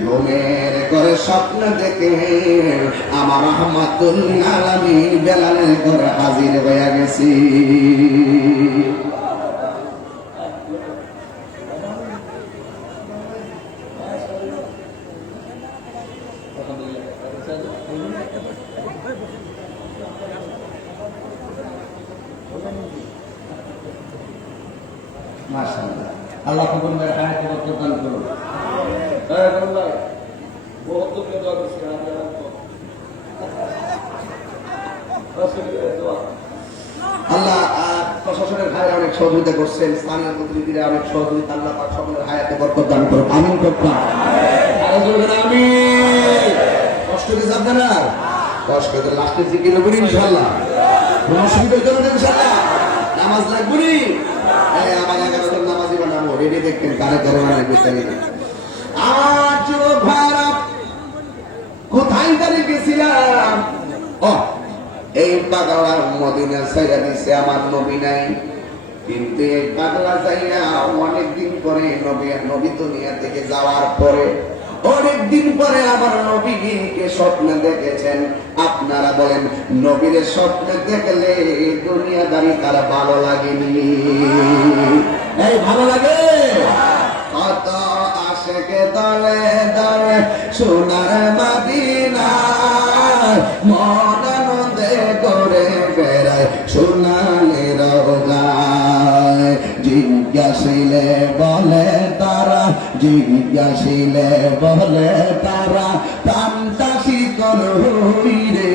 ঘুমের ঘরে স্বপ্ন দেখে আমার রাহমাতুল আলামিন বেলালের ঘরে হাজির হয়ে গেছি। মাশাআল্লাহ, আল্লাহ কবুল করে হায়াত বরকত দান করুন। আল্লাহ প্রশাসনের ভাইরা অনেক সহযোগিতা করছেন, স্থানীয় প্রতিনিধিরা অনেক সহযোগিতা, আল্লাহ পাক সকলের হায়াতে বরকত দান করুন, আমিন করতাম। আরো জোরে আমিন। কষ্ট দিয়েছে আপনারা, কষ্ট করে লাস্টে জিকির হবে ইনশাআল্লাহ, কোনো অসুবিধা হইতো না ইনশাআল্লাহ। নামাজ লাগবে আমার 11 জন নামাজি বানাবো, রেডি দেখবেন কারে কারে মানে বিস্তারিত। আমার যুবক ভাইরা কোথায় দাঁড়িয়ে গেছিলাম? এই পাগলা মদিনা ছাইরা দিছে, আমার নবী নাই, কিন্তু এই পাগলা যাইয়া অনেকদিন পরে নবী দুনিয়া থেকে যাওয়ার পরে অনেকদিন পরে আমার নবীকে স্বপ্নে দেখেছেন। আপনারা বলেন নবীর স্বপ্নে দেখলে দুনিয়াদারি তার ভালো লাগেনি? এই ভালো লাগে? কত আশেকে দলে দলে সোনার মদিনা মন আনন্দে করে বেড়ায় সোনালি রোজায়। জিজ্ঞাসিলে বলে তারা, জিজ্ঞাসিলে বলে তারা, তান্তাসি করুই রে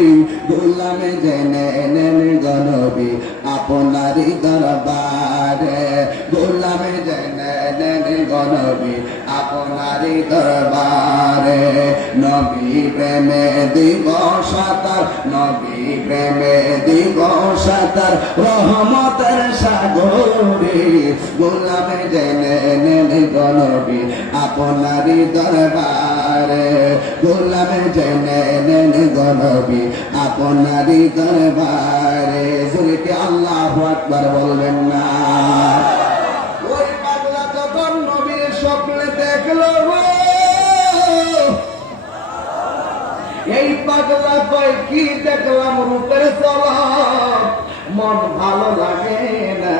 গোলামে জেনে নেন গনবী আপনারই দরবারে, গোলামে জেনে নেন গনবী আপনারই দরবারে। নবী প্রেমে দিবস তার, নবী প্রেমে দিবস তার রহমতের সাগরে, গোলামে জেনে নেন গনবী আপনারই দরবারে, গোলামে জেনে নেন গনবী আপনারই দরবারে। জোরে আল্লাহু আকবার বলবেন না? ওই পাগলা যখন নবীর স্বপ্নে দেখলো, এই পাগলা কয় কি দেখলাম রূপের চলক, মন ভালো লাগে না।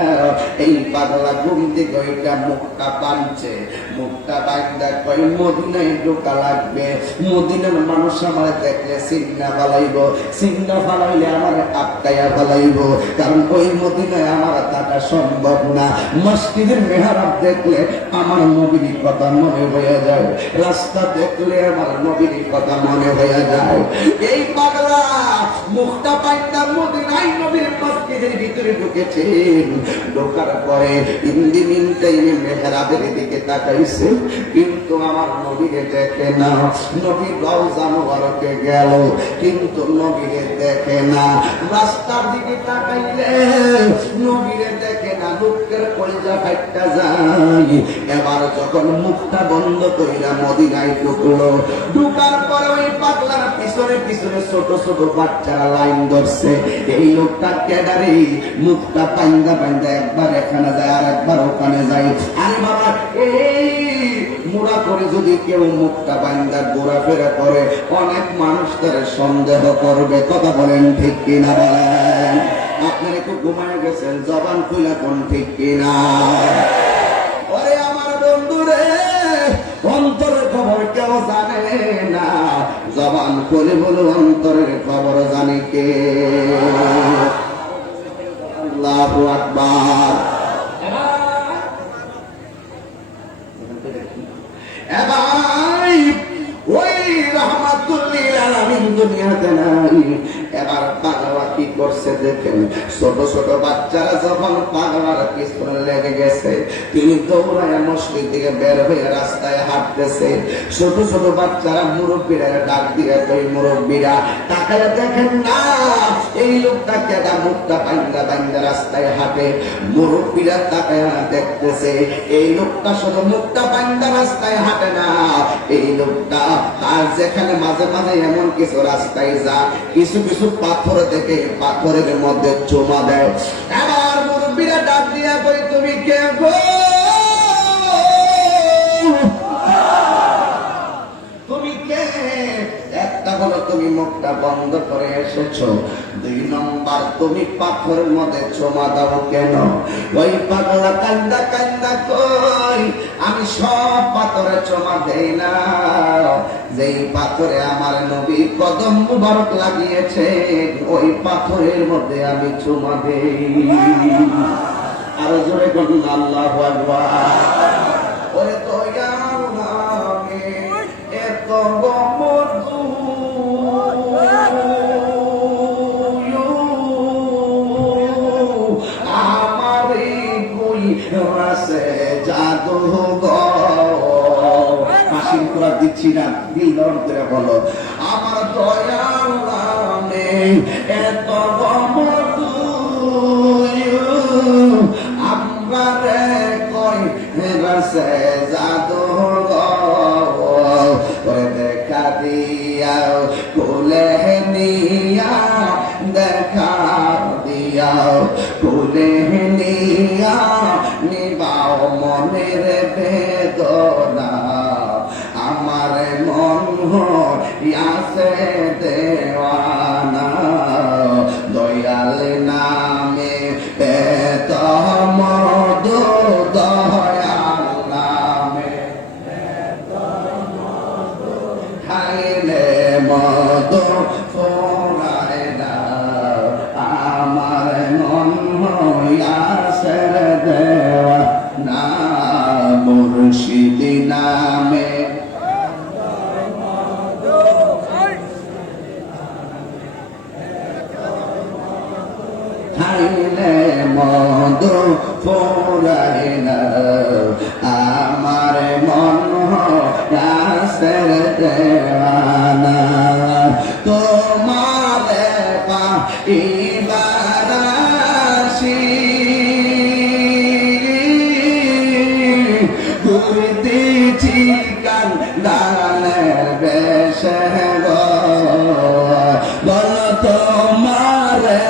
এই পাগলা ঘুম থেকে ওইটা মুখটা বাঁধছে, মুখটা বাঁধা কই মদিনায় ঢোকা লাগবে, মদিনার মানুষ আমার দেখলে সিন্না ফালাইব, সিন্না ফালাইলে আমার আটকাইয়া ফালাইব, কারণ ওই মদিনায় আমার থাকা সম্ভব না। মসজিদের মেহরাব দেখলে আমার নবীর কথা মনে হয়ে যায়, রাস্তা দেখলে আমার নবীর কথা মনে হয়ে যায়। এই পাগলা মুখটা বাঁধা মদিনায় নবীর মসজিদের ভিতরে ঢুকেছেন, ঢোকার পরে ইন্দিমিন টাইমে মেহরাবের দিকে তাকাইছে, কিন্তু আমার নবীকে দেখে না। নবী রওজা মুবারকে গেল, কিন্তু নবীকে দেখে না। রাস্তার দিকে তাকাইলে নবীকে দেখে না, লোকের কলিজা ফাইটটা যায়। এবার যখন মুখটা বন্ধ কইরা মদিনায় ঢুকলো, ঢুকার পরে ওই পাগলার পিছনে পিছনে ছোট ছোট বাচ্চারা লাইন ধরছে। এই লোকটা কেডারে, মুখটা পাইন্দা পাইন্দা একবার এখানে যায় আর একবার ওখানে যায়। আরে বাবা, এই মুড়া করে যদি কেউ মুখটা পাইন্দা ঘোরাফেরা করে, অনেক মানুষ তার সন্দেহ করবে। কথা বলেন ঠিক কিনা? বলেন আপনারা একটু ঘুমায় গেছেন, জবান খুইলা কোন ঠিক কিনা? ওরে আমার বন্ধুরে, অন্তরের খবর কেউ জানে না, জবান খুলে বলো অন্তরের খবর জানে কে? আল্লাহু আকবার। এবার ওই রাহমাতুল লিল আলামিন দুনিয়াতে নাই। এবার পাগলা কি করছে দেখেন, ছোট ছোট বাচ্চারা যখন পাগলার পিছনে লেগে গেছে, তিনি দৌড়ায় মসজিদ থেকে বের হয়ে রাস্তায় হাঁটতেছে। ছোট ছোট বাচ্চারা মুরব্বীরা ডাক দিয়ে কই, মুরব্বীরা তাকায় দেখেন না এই লোকটা কেডা, মুখটা বান্দা বান্দা রাস্তায় হাঁটে। মুরব্বীরা তাকায় দেখতেছে এই লোকটা শুধু মুখটা বান্দা রাস্তায় হাঁটে না, এই লোকটা আর যেখানে মাঝে মাঝে এমন কিছু রাস্তায় যা, কিছু কিছু পাথর দেখে পাথরের মধ্যে চুমা দেয়। এবার মুরব্বীরা ডাক দিয়া কই, তুমি কে গো? তুমি কে? একটা হলো তুমি মুখটা বন্ধ করে এসেছো, 2 নম্বর তুমি পাথরের মধ্যে চুমা দাও কেন? ওই পাগলা কান্দা কান্দা কই, আমি সব পাথরে চুমা দেই না, যেই পাথরে আমার নবী কদম মুবারক লাগিয়েছে ওই পাথরের মধ্যে আমি চুমা দেই। আরো জোরে বলুন আল্লাহু আকবার। ওরে তো এত মধু করা দিচ্ছি না, দিল নরম করে বলো আমার দয়াল নামে এত মধু আমারে কই রসে জাদু করে দেখা দিয়া কোলে নিয়া দেখা দিয়া কোলে নিয়া নিবাও মনের বেদনা আমার মন হইয়াছে দেওয়ানা দয়াল নামে এত মধু দয়াল নামে খাইলে মধু ফোরায় না আমার মন হইয়াছে দেওয়ানা মুর্শিদি নামে খাইলে মধু ফোরায় না আমার মন রাসের দেওয়ানা তোমারে পাইবার আসি ঘুরতেছি কান্দানের বেশে গো বল তোমারে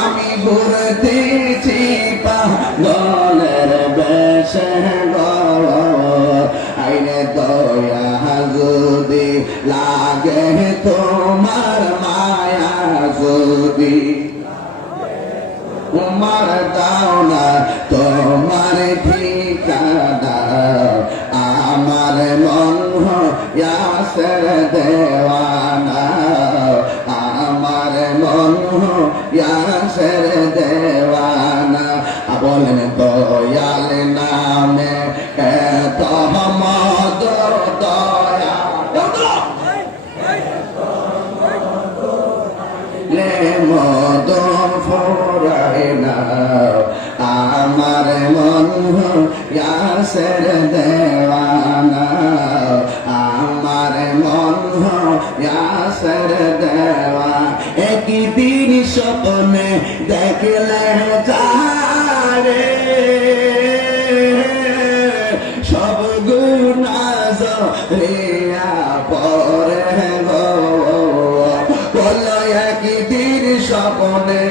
আমি ঘুরতেছি পাগলের বেশে গো আইনে দয়া যদি লাগে তোমার মায়া যদি তোমার দাও না তোমার ঠিকানা আমার মন হইয়াছে দেওয়ানা আমার মন হইয়াছে দেওয়ানা বলেন দয়াল নামে এত মধু দয়া মধু ফোরায় না আমার মন হইয়াছে দেওয়ানা আমার মন হইয়াছে দেওয়া একদিন স্বপ্নে দেখলে যারে সব গুনাহ ঝরিয়া পড়ে গো বলো একদিন স্বপ্নে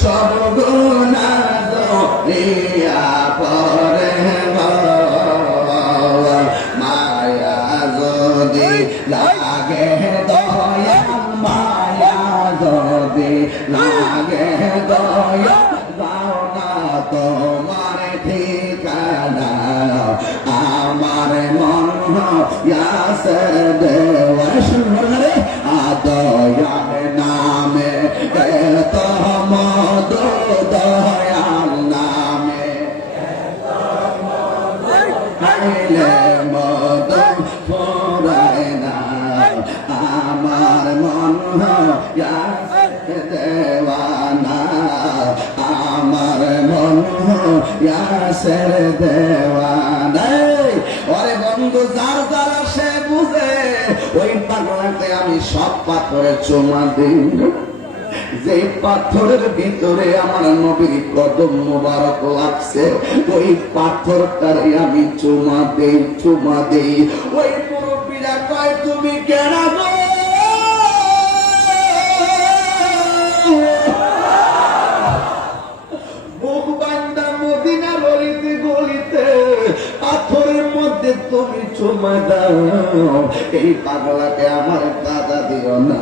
সব গুনাহ ঝরিয়া পড়ে গো মায়া যদি লাগে দয়া মায়া যদি লাগে দয়া দাও না তোমার ঠিকানা আমার মন হইয়াছে দেওয়া শুনরে দয়াল নামে এত মধু দয়াল নামে খাইলে মধু ফোরায় না আমার মন হইয়াছে দেওয়ানা আমার মন হইয়াছে দেওয়ানা ওরে বন্ধু যার দ্বারা সে বুঝে ওই পাগলাকে আমি সব পাথরে চুমা দিই যে পাথরের ভিতরে আমার নবীর কদম মোবারক লাগছে ওই পাথরটারে আমি চুমা দেই ওই মুরব্বীরা কয় তুমি কেন গো মুখ বান্দা মদিনার অলিতে গলিতে পাথরের মধ্যে তুমি চুমা দাও এই পাগলাকে আমার দাদা দিও না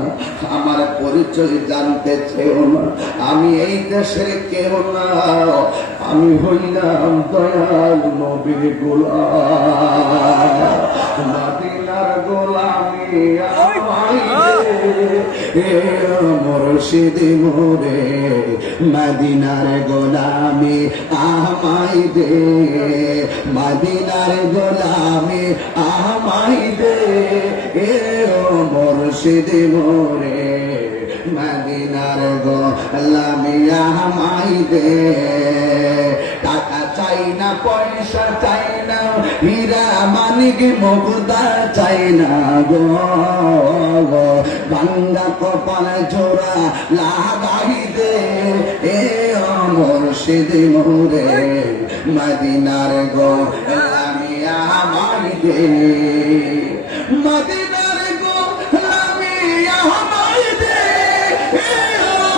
আমার পরিচয় জানতে চেও না আমি এই দেশের কেউ না আমি হইলাম দয়াল নবীর গোলাম মদিনার গোলামি মুর্শিদি মোরে মদিনার গোলামি আমায় দে মদিনার গোলামি আমায় দে মুর্শিদি মোরে মদিনার গো লামিয়া হামাই দে টাকা চাই না পয়সা চাই না হীরা মানিক মুক্তা চাই না গো ভাঙ্গা কপাল জোড়া লাগাই দে এ মুর্শিদ মোরে মদিনার গো লামিয়া হামাই দে মদিনার গো লামিয়া হামাই দে এ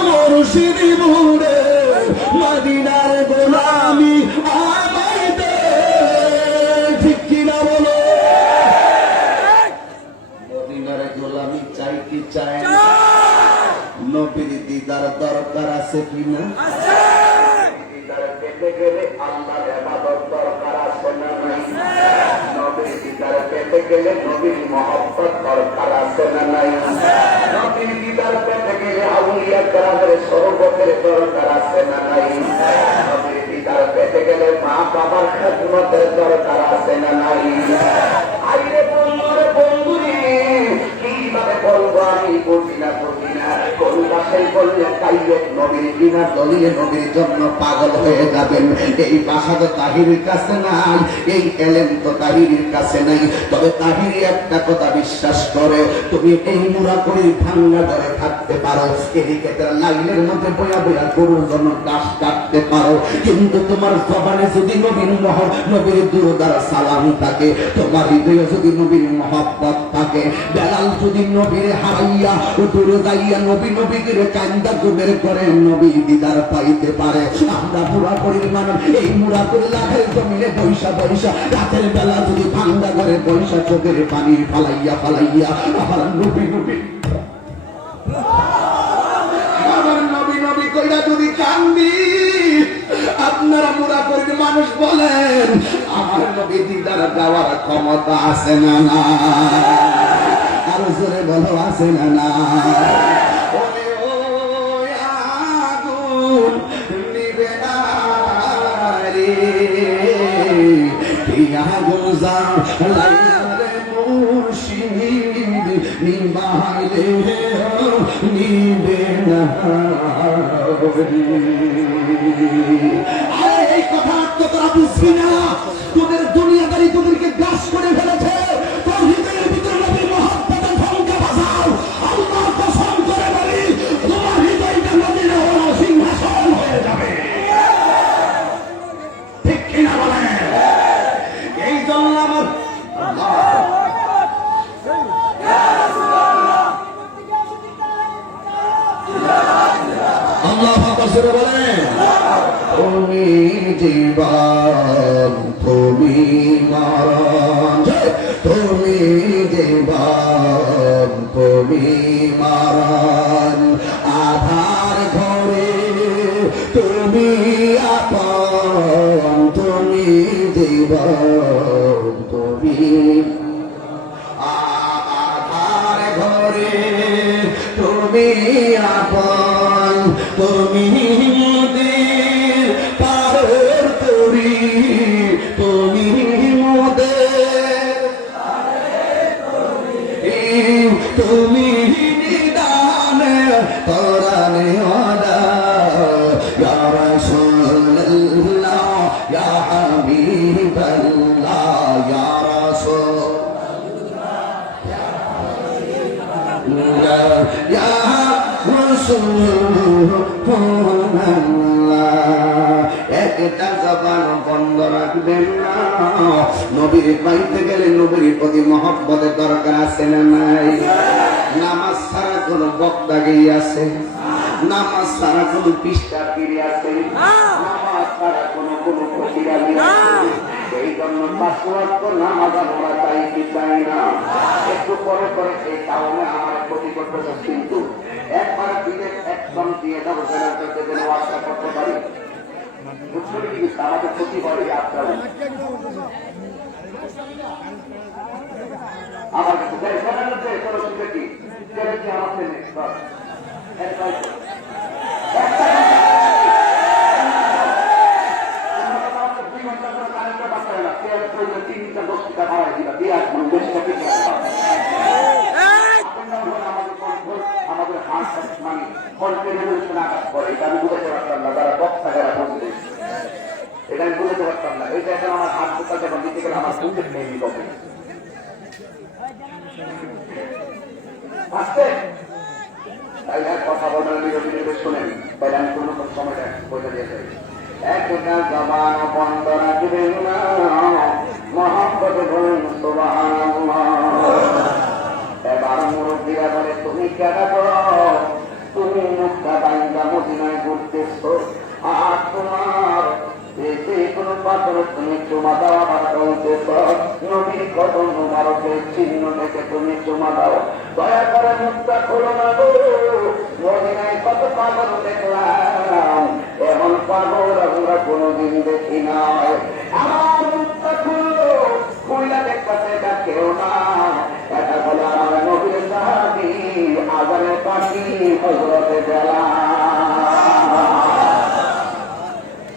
মুর্শিদ মোরে মদিনার গোলামি আমায় দে ঠিক কিনা বলো মদিনার গোলামি চাই কি চাই না নবীর দিদার দরকার আছে কিনা দিদার পেতে গেলে আল্লাহর ইবাদত দরকার আছে না নাই নবীর দিদার পেতে গেলে নবীর মহব্বত দরকার আছে না নাই নবীর দিদার পেতে গেলে আউলিয়া কেরামের শরবতের দরকার আছে না নাই নবীর দিদার পেতে গেলে মা বাবার খেদমতের দরকার আছে না নাই আইরে বন্ধুরে বন্ধুরে কিভাবে বলবো আমি বুঝি না কোন ভাষায় বললে তাইয়ে নবীর বিনা দলিয়ে নবীর জন্য পাগল হয়ে যাবেন এই ভাষা তো তাহিরের কাছে নাই এই এলেম তো তাহিরের কাছে নাই তবে তাহিরি একটা কথা বিশ্বাস করে তুমি এই মুরাকড়ির ভাঙ্গা ধরে থাকতে পারো এদিকে তার লাইনের মধ্যে বয়া বয়া গরুর জন্য দাস কাটতে পারো কিন্তু তোমার জবানে যদি নবীর দুরুদার সালাম থাকে তোমার হৃদয়ে যদি নবীর মহব্বত থাকে বেলাল যদি নবীর হারাইয়া দূরে যাইয়া নবীকে কান্দা গুমের করে নবী দিদার পাইতে পারে আমরা মুরাকড়ির মানুষ এই মুরাকড়ি লাখের জমিনে পয়সা রাতের বেলা যদি ভাঙ্গা করে পয়সা চোখের পানি ফালাইয়া আমার নবী কইরা যদি কান্দি আপনারা মুরাকড়ির মানুষ বলেন আমার নবী দিদার দেওয়ার ক্ষমতা আছে না না আরো জোরে বলো আছে না না এই কথা তো তোরা বুঝবি না তোদের দুনিয়াদারি তোদেরকে গ্রাস করে ফেলেছে তোর হৃদয়ের ভিতরে নবীর মহব্বতের ভঙ্কা বাজাও আল্লাহ কসম করে বলি তোমার হৃদয়টা নবীর সিংহাসন হয়ে যাবে ঠিক কিনা বলেন এই জন্য আমার আল্লাহ বলেন তুমি জীবন তুমি মরণ তুমি জীবন তুমি মরণ আধার ঘরে তুমি আপন তুমি জীবন তুমি আধার ঘরে তুমি আপন তুমি মোদের পারের তরি তুমি মোদের তুমি নিদানে পরানে ওলা ইয়া রাসূলুল্লাহ ইয়া হাবিবাল্লাহ ইয়া রাসূলুল্লাহ ইয়া একটা জবান বন্ধ রাখবেন না নবীর পাইতে গেলে নবীর প্রতি মহব্বতের দরকার আছে না নাই নামাজ ছাড়া কোন বক্তা গিয়ে আছে নামাজ ছাড়া কোন পৃষ্ঠা ফিরে আছে নামাজ ছাড়া কোন ফকিরা এই জন্য পাঁচ ওয়াক্ত নামাজ আমরা চাই কি চাই না একটু পরে এই কারণে আমার ক্ষতি করতেছে কিন্তু একবার দিলে একদম দিয়ে যাবো যেন ওয়াক্তা করতে পারি বুঝলি কি আমাদের ক্ষতি হয় যাত্রা আমার কাছে কি আমাদের হাত মানে এইটা এখন আমার হাত দুটা যখন দিতে গেলে আমার বুকের নেই কবে আসছে তাই এক কথা বলবেন বিরোধী শোনেন তাহলে আমি কোনো সময়টা বলে দিয়ে যাই একটা জবান বন্ধ রাখবেন না মহব্বত বলুন সুবহানাল্লাহ এবার মুরব্বীরা বলে তুমি কেন তুমি মুখটা বাইন্দা মদিনায় ঘুরতেছো আর তোমার এতে কোনো পাথর তুমি চুমা দাও আবার বলতেছ নবীর কদম মুবারকের চিহ্ন দেখে তুমি চুমা দাও দয়া করে মুখটা খোলো না গো মদিনায় কত পাগল দেখলাম এমন পাগল আমরা কোনোদিন দেখি নাই আমার মুখটা খুললো খুললা দেখতে এটা কেউ না এটা হলো আমার নবীর সাহাবী আজানের পাখি হযরতে বেলাল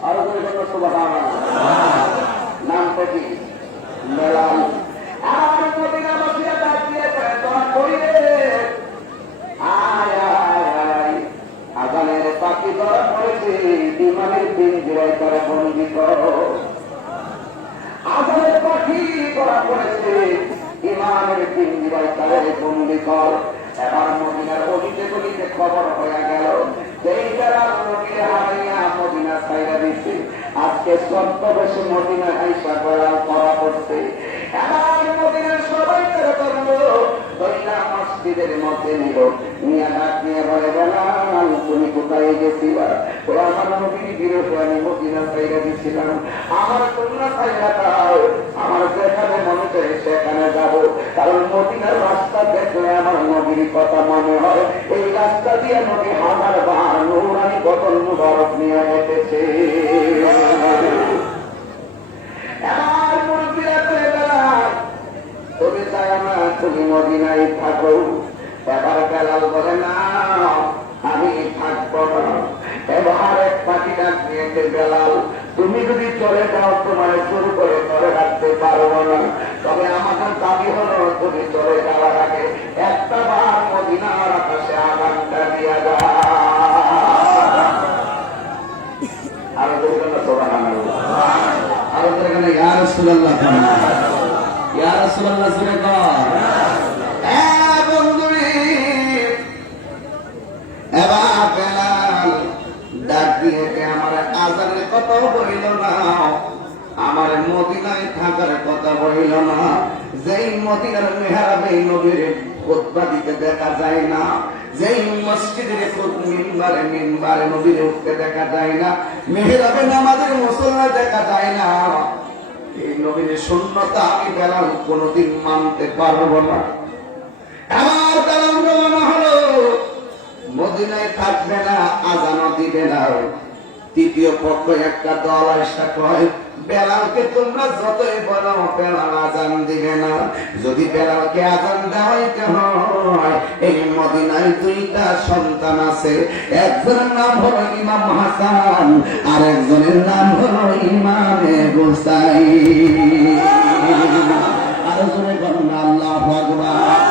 আরো বলবেন সুবহানাল্লাহ নামটা কি বেলাল আর মদিনা মসজিদে দাঁড়িয়ে দোয়া করিলে আয় আয় আয় আজানের পাখি ধরা পড়েছে ইমানের পিঞ্জিরায় তারা বন্দী করো আজানের পাখি ধরা পড়েছে ইমানের পিঞ্জিরায় তারা বন্দী কর এবার মদিনার অলিতে গলিতে খবর হয়ে গেল যেই যারা নবীর হারাইয়া মদিনা ছাইরা দিচ্ছে আজকে সত্য বেশি মদিনা আইসা বেলাল করা করছে এবার মদিনার সবাই তারা করলো দইলা মসজিদের মধ্যে নিল নিয়ে ডাক নিয়ে বলে বেলাল তুমি কোথায় গেছিলা তো আমার নবীর বিরুদ্ধে আমি মদিনা ছাইরা দিচ্ছিলাম আমার তোমরা ছাইরা দাও আমার যেখানে মনে চাই সেখানে যাবো কারণ মদিনার রাস্তা দেখলে আমার নবীর কথা মনে হয় এই রাস্তা দিয়ে নবী হাজার বার নুরানি বদল মুবারক নিয়ে হেঁটেছে এবার মুরব্বীরা বলে বেলাল তুমি চাই না তুমি মদিনায় থাকো এবার বেলাল বলে না আমি থাকবো না এবার এক পাখি ডাক নিয়েছে বেলাল তুমি যদি চলে যাও তোমার শুরু করে ধরে রাখতে পারবো না তবে আমাদের দাবি হলো তুমি চলে যাওয়ার আগে একটা বার মদিনার আকাশে আগানটা দিয়ে যাও আরো বলবেন না সুবহানাল্লাহ আরো এখানে ইয়া রাসূলুল্লাহ ইয়া রাসূলুল্লাহ জুড়ে কর বন্ধুরে এবার বেলাল ডাক দিয়ে আমার আজানের কথা বলিল না আমার মদিনায় থাকার কথা বলিল না যেই মদিনার মেহরাবে নবীর খুতবা দিতে দেখা যায় না যেই মসজিদের মিম্বারে নবীর উঠতে দেখা যায় না মেহরাবে নামাজের মুসল্লা দেখা যায় না এই নবীর সুন্নতা আমি বেলাল কোনোদিন মানতে পারবো না আমার বেলাল রওনা হলো মদিনায় থাকবে না আজানও দিবে না তৃতীয় পক্ষ একটা দল আসা কয় বেলালকে তোমরা যতই বলো বেলাল আজান দিবে না যদি বেলালকে আজান দেওয়াইতে হয় এই মদিনায় দুইটা সন্তান আছে একজনের নাম হলো ইমাম হাসান আর একজনের নাম হলো ইমামে হুসাইন আর জোরে বলুন আল্লাহু আকবার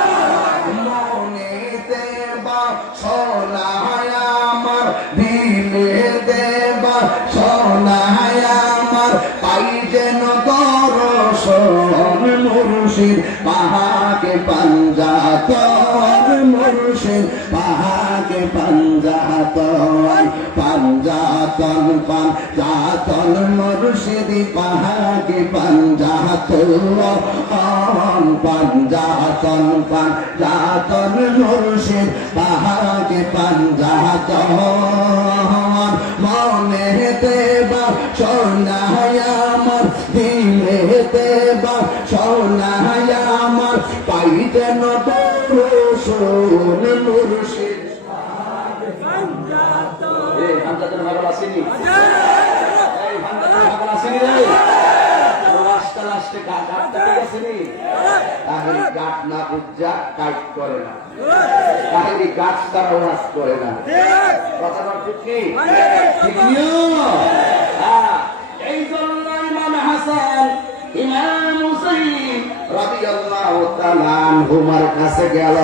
মনেতে বা সোনায় আমার দিলে দেবা সোনায় আমার পাই যেন দর্শন মুর্শিদ পাহাকে পাঞ্জাতন মুর্শিদ পাহাকে পাঞ্জাতন পাঞ্জাতন পাঞ্জাতন মুর্শিদ পাহাকে পাঞ্জাতন পাঞ্জাতন পাঞ্জাতন মুর্শিদ পাহাকে পাঞ্জাতন মনে দেবা সোনায় আমার দিলে দেবা সোনায় আমার পাই যেন দর্শন মুর্শিদ এই হামজাতের ভাগল আসেনি এই হামজাতের ভাগল আসেনি রে রাস্তা লাস্টে কাটতে গেছেনি তাহলে কাট না বুঝা কাট করে না তাহলে গাছ তারা ওয়াজ করে না কথাটা ঠিক কি ঠিক হ্যাঁ এই জন্য ইমাম হাসান ইমাম হুসাইন রাদিয়াল্লাহু তাআলা আনহুমার কাছে গেল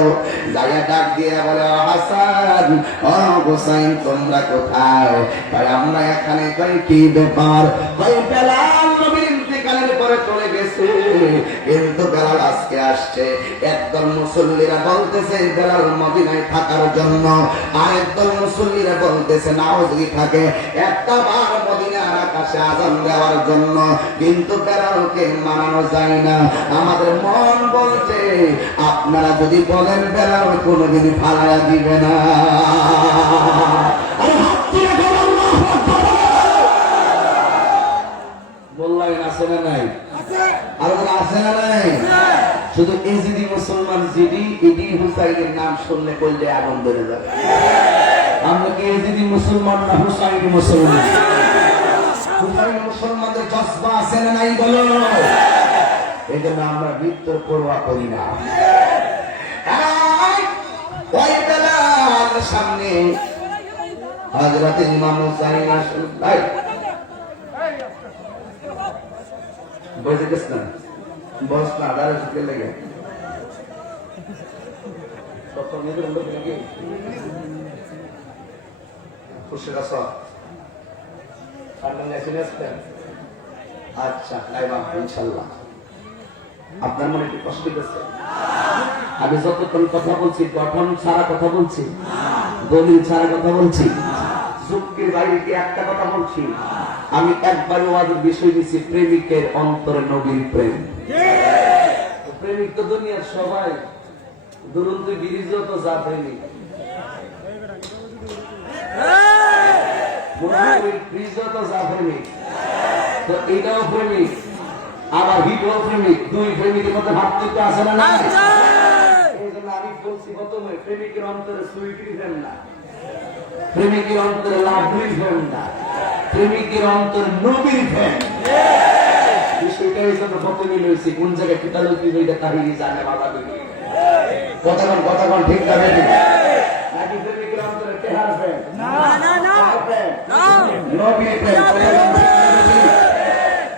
যায়া ডাক দিয়ে বলে হাসান ও হুসাইন তোমরা কোথায়? তাই আমরা এখানে কই কি ব্যাপার? কই বেলাল নবীর কিন্তু বেলাল আজকে আসছে। একদল মুসল্লিরা বলতেছে বেলাল মদিনায় থাকার জন্য, আরেকদল মুসল্লিরা বলতেছে নাওজুই থাকে একটা বার মদিনার আকাশে আযান দেওয়ার জন্য। কিন্তু বেলালকে মানানো যায় না। আমাদের মন বলছে আপনারা যদি বলেন বেলাল কোনোদিন ফালায়া দিবে না। আরে হাত দিয়ে বলো আল্লাহু আকবার। বললেন আছে না নাই? আর আছে না নাই? শুধু এজিদি মুসলমান জিডি ইডি হুসাইনের নাম শুনলে করলে আগুন ধরে যাবে। আমরা কি এজিদি মুসলমান না হুসাইনি মুসলমান? হুসাইনি মুসলমানদের জজবা আছে না নাই বলো? এই জন্য আমরা মৃত্যুর পরোয়া করি না। ওই বেলাল সামনে হযরত ইমাম হুসাইন আসেন। বসে গেছ না, বস না, দাঁড়া শুকে লেগে আচ্ছা ইনশাল্লাহ। আপনার মনে একটু কষ্ট হচ্ছে? আমি যতক্ষণ কথা বলছি গঠন ছাড়া কথা বলছি, দলিল ছাড়া কথা বলছি, যুক্তির বাইরে কি একটা কথা বলছি? আমি একবার ওয়াজের বিষয় দিচ্ছি প্রেমিকের অন্তরে নবীর প্রেম। প্রেমিক তো দুনিয়ার সবাই, দুরন্ত গিরিজ তো যা প্রেমিক, যা প্রেমিক, তো এটাও প্রেমিক আবার হিটও প্রেমিক। দুই প্রেমিকের মধ্যে ভাবতে আসে না। এই জন্য আমি বলছি প্রথমে প্রেমিকের অন্তরে সুইটি দেন না, প্রেমিকের অন্তরে লাভলি ফ্যান না, প্রেমিকের অন্তরে নবীর ফ্যান। বিষয়টা এই জন্য প্রথমে রয়েছে কোন জায়গায় কিতালো কি এটা কাহিনী জানে বাবা দিদি কথাগণ ঠিক না বেঠিক নাকি প্রেমিকের অন্তরে তেহার ফ্যান না নবীর ফ্যান।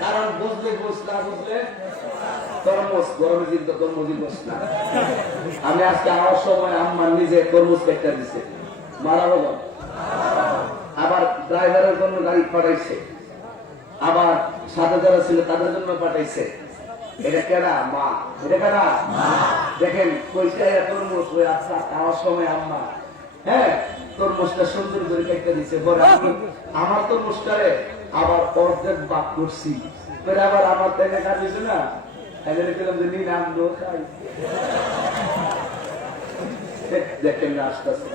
কারণ বুঝলে বুঝ না বুঝলে তরমুজ গরমের দিন তো তরমুজই বস না। আমি আজকে আওয়ার সময় আম্মা নিজে তরমুজ কেটে দিছে মারা বাবা, আবার ড্রাইভারের জন্য গাড়ি পাঠাইছে, আবার সাথে যারা ছিল তাদের জন্য পাঠাইছে। এটা কেনা মা, এটা কেনা দেখেন তরমুজ আচ্ছা খাওয়ার সময় আম্মা হ্যাঁ তরমুজটা সুন্দর করে কেটে দিছে। আমার তরমুজটারে আবার অর্ধেক বাদ করছি, আবার আমার তেলে কাটিছে না, গেলাম যে নিন আমলো খাই। দেখেন না আস্তে আস্তে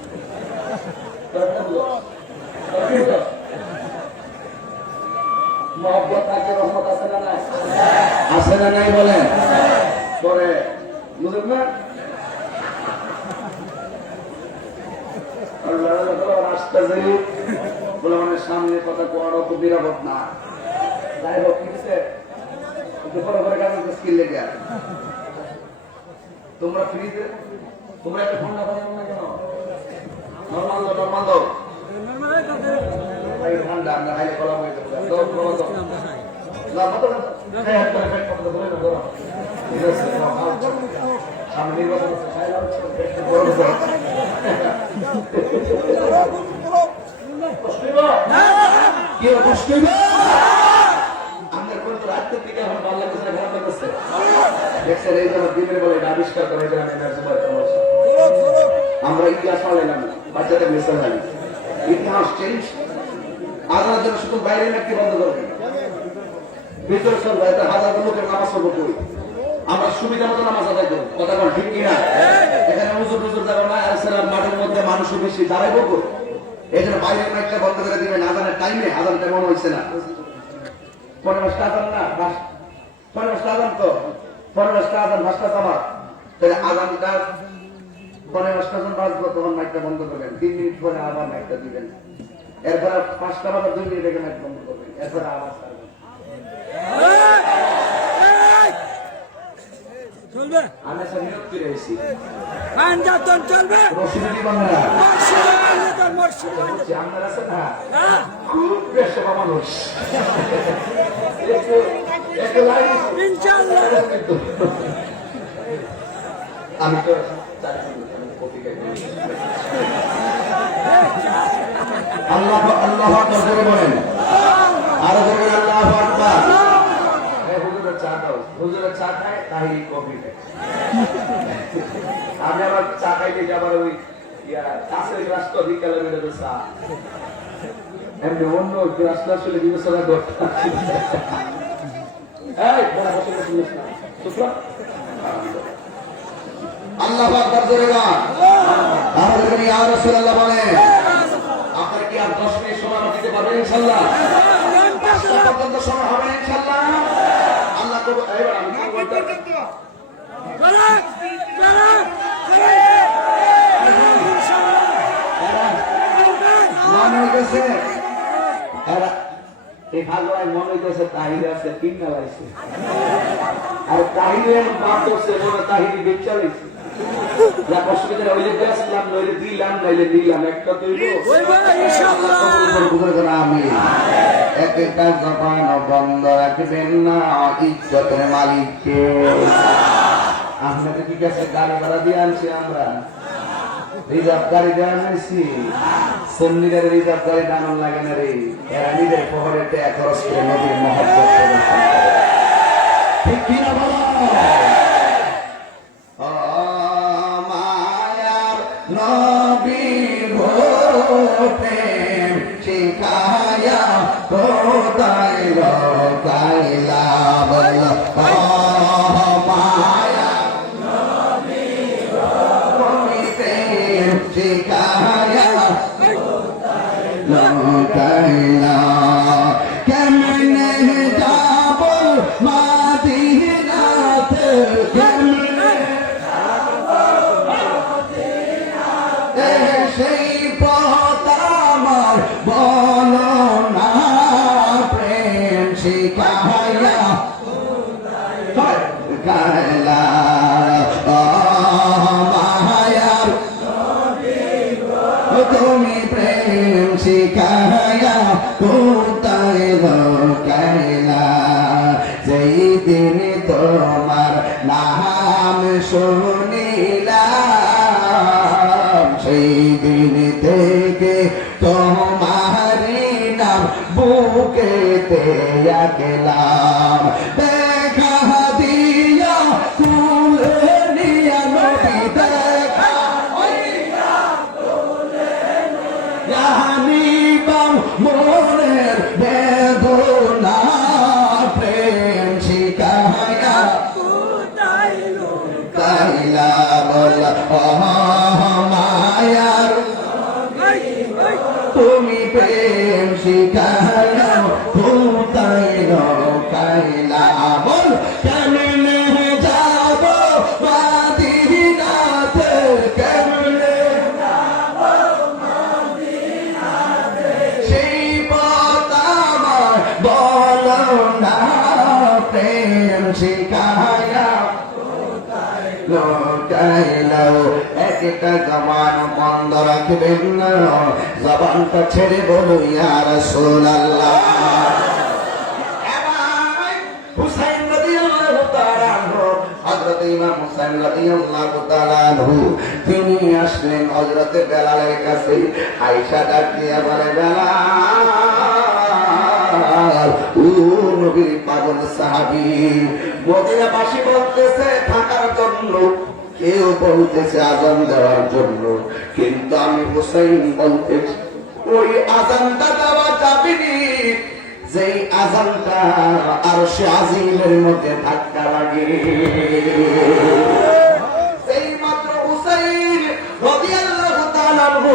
মহব্বত থাকে, রহমত আছে না নাই? আছে না নাই বলেন? পরে বুঝলেন না রাস্তা যে বলে মানে সামনে কথা কোয়ার অত নিরাপদ না। যাই হোক কিনছে পরে পরে কেমন স্কিল লেগে তোমরা ফ্রিতে তোমরা একটা ঠান্ডা পানি না কেন? নর্মাল দাও, নর্মাল দাও, ঠান্ডা আমরা হাইলে কলা হয়ে যাবো। সামনে নির্বাচন আপনার কোন রাত্রের দিকে এখন ভালো লাগছে না খারাপ লাগছে দেখছেন? এই জন্য দিনের বেলায় আবিষ্কার করে আমরা ইতিহাস পালাইলাম বাচ্চাদের মিশন হয় ইতিহাস চেঞ্জ। আদার জন্য শুধু বাইরে নাকি বন্ধ করবে, ভিতরে সব হাজার লোকের নামাজ পড়বো করি আমরা সুবিধা মতো নামাজ আদায় করবো। কথা বল ঠিক কিনা? এখানে হুজুর টুজুর যাবো না, মাঠের মধ্যে মানুষও বেশি দাঁড়াইবো করি। এই জন্য বাইরের মাইকটা বন্ধ করে দিবেন। আজানের টাইমে আজানটা মনে হয়েছে না, ৫০টা আজান না, ৫০টা আজান তো ৫০টা আজান ৫টা আমার তাহলে আজানটা ৫০টা আজান বাজবো, তখন মাইকটা বন্ধ করবেন। ৩ মিনিট পরে আবার মাইকটা দিবেন, এরপর ৫টা বাজার 2 মিনিট রেখে মাইক বন্ধ করবেন, এরপরে আবার চলবে। আমি সব নিয়োগ করে এসেছি চলবে আপনার আছে না খুব বেশি মানুষ আমি তো আল্লাহ আল্লাহ আকবার বলেন, আরো বলেন আল্লাহু আকবার। হুজুরের চা দাও, হুজুরের চা কবিতা আমি আবার চা খাইতে আবার ওই কাছের গ্লাস তো বিকালে মেরে তো চা এমনি অন্য গ্লাস না আসলে বিবেচনা করতে আল্লাহ আকবার জোরে বল। আমাদের ইয়া রাসূলুল্লাহ বলেন আপনার কি আর 10 মিনিট সময় আমাকে দিতে পারবেন ইনশাআল্লাহ? 5টা পর্যন্ত সময় হবে ইনশাআল্লাহ। আল্লাহ তো এবার আমি কি বলতে মনে হইতেছে এরা এই ভাগবায় মনে হইতেছে তাহিরে আছে তিনটা লাইছে আর তাহিরের বাপ করছে মনে তাহিরি বেচা লাইছে যা অসুবিধা ওই যে বেচলাম নইলে দিলাম নাইলে দিলাম একটা তৈরি আমি এক একটা জবান বন্ধ রাখবেন না ইজ্জতের মালিককে। আপনাদের কি কাছে গাড়ি ভাড়া দিয়ে আনছি আমরা রিজার্ভ গাড়ি দিয়ে আনছি সন্নিদের রিজার্ভ গাড়ি দানন লাগে না রে এরা নিজের শহরে ট্যাগ খরচ করে নদীর মহব্বত ঠিক কিনা বলো? ও মায়ার নবী গো প্রেম শিখায়া কোথায় লুকাইলা বলো? ও মায়ার নবী গো প্রেম শিখায়া লুকাইলা কেমনে যাব মাদিনাতে কেমনে সেই পথ আমার বলো না প্রেম শিখায়া গাইলা মায়ার তুমি প্রেম শিখায়া কোথায় লুকাইলা যেই দিন তোমার নাম শুনিলাম সেই দিন থেকে তোমারি নাম বুকেতে গেলাম দেখা দিয়া তুলে নিয়া নবী দেখা জানিবাম মনের বেদনা প্রেম শিখায়া কাইলা বল মায়ার তুমি প্রেম শিখায়া কোথায় কাইলা বল কেমনে যাব মাদিনাতে কেমনে সেই পথ আমার বলো না প্রেম শিখায়া লুকাইলাও একটা জবান বন্ধ রাখবেন না জবানটা ছেড়ে বলো ইয়া রাসূলুল্লাহ। হুসাইন রাদিয়াল্লাহু তাআলা আনহু হযরত ইমাম হুসাইন রাদিয়াল্লাহু তাআলা আনহু তিনি আসলেন হযরত বেলালের কাছে। আয়েশা ডাক দিয়া বলে বেলাল ও নবীর পাগল সাহাবী মদিনাবাসী বলতেছে থাকার জন্য কেউ বলতেছে আযান দেওয়ার জন্য কিন্তু আমি হুসাইন বলতেছি ওই আযানটা দেওয়া যাবে না যেই আযানটা আরশে আজিমের মধ্যে ধাক্কা লাগে। সেই মাত্র হুসাইন রাদিয়াল্লাহু তাআলা আনহু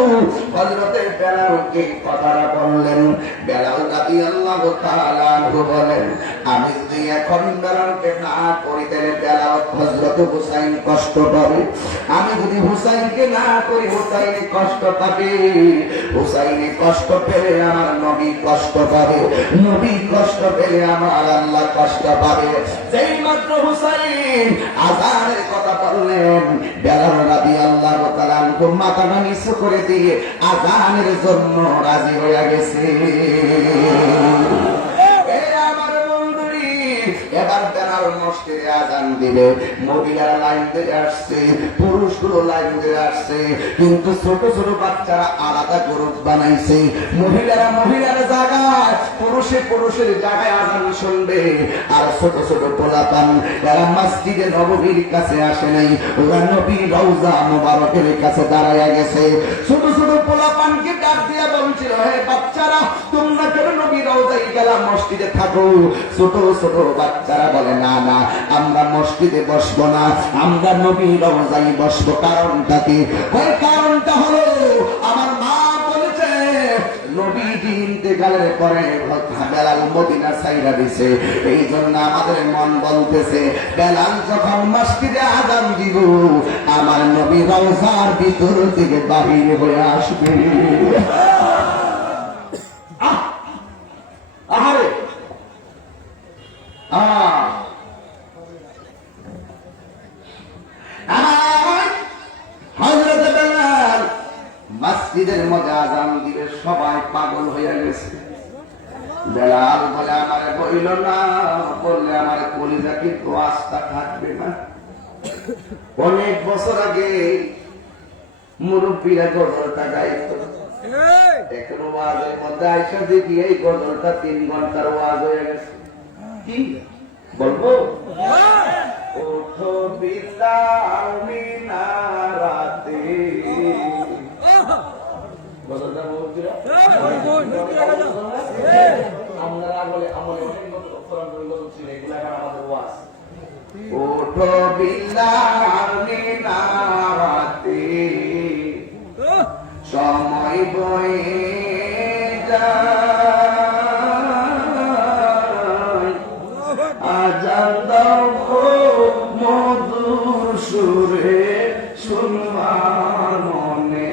হযরত বেলালকে কথাটা বললেন। বেলাল রাদিয়াল্লাহু তাআলা আনহু বলেন আমি যদি এখন বেলালকে না করি তাহলে বেলাল হযরত হুসাইন কষ্ট পাবে, আমি যদি হুসাইনকে না করি হুসাইন কষ্ট পাবে, হুসাইনে কষ্ট পেলে আমার নবী কষ্ট পাবে, নবী কষ্ট পেলে আমার আল্লাহ কষ্ট পাবে। যেই মাত্র হুসাইন আযানের কথা বললেন বেলাল রাদিয়াল্লাহু তাআলা আনহু মাথাটা নিচু করে দিয়ে আযানের জন্য রাজি হয়ে গেছে। এবার বেলাল মসজিদে আযান দিবে, মহিলারা লাইন ধরে আসছে, পুরুষগুলো লাইন ধরে আসছে, কিন্তু ছোট ছোট বাচ্চারা আলাদা গ্রুপ বানাইছে। মহিলারা জায়গায় পুরুষের জায়গায় আজান শুনবে, আর ছোট ছোট পোলাপান যারা মসজিদে নববীর কাছে আসে নাই, ওরা নবীর রওজা মুবারকের কাছে দাঁড়ায় গেছে। ছোট ছোট পোলাপানকে ডাক দিয়া বলছিল, হে বাচ্চারা, তোমরা কেন নবীর রওজায় গেলাম, মসজিদে থাকো। ছোট ছোট বাচ্চারা বলে, না না, আমরা মসজিদে বসবো না, আমরা নবীর রওজায় বসবো। কারণটা কি? ওই কারণটা হলো, আমার মা বলেছে নবীজি ইন্তেকালের পরে বেলাল মদিনা ছাইরা দিছে, এই জন্য আমাদের মন বলতেছে বেলাল যখন মসজিদে আযান দিব, আমার নবী রওজার ভিতর থেকে বাহির হয়ে আসবে। আহারে হযরত বেলাল মসজিদের মধ্যে আযান দিবে, সবাই পাগল হয়ে গেছে। বেলাল বলে, আমার বইল না, বললে আমার কলিজা কিন্তু আস্থা থাকবে না। অনেক বছর আগে মুরব্বীরা গজলটা গাইত, এখন ওয়াজের মধ্যে আইসা দেখি এই গজলটা 3 ঘন্টার ওয়াজ হয়ে গেছে। কি বলবো? ওঠো বিল্লাল মিনারাতে, গজলটা বলছিল আমরা বলে আমলে অনেক গজল ছিল, এগুলো এখন আমাদের ওয়াজ। ওঠো বিল্লাল মিনারাতে, সময় বয়ে যায়, আজান দাও মধুর সুরে, শুনবার মনে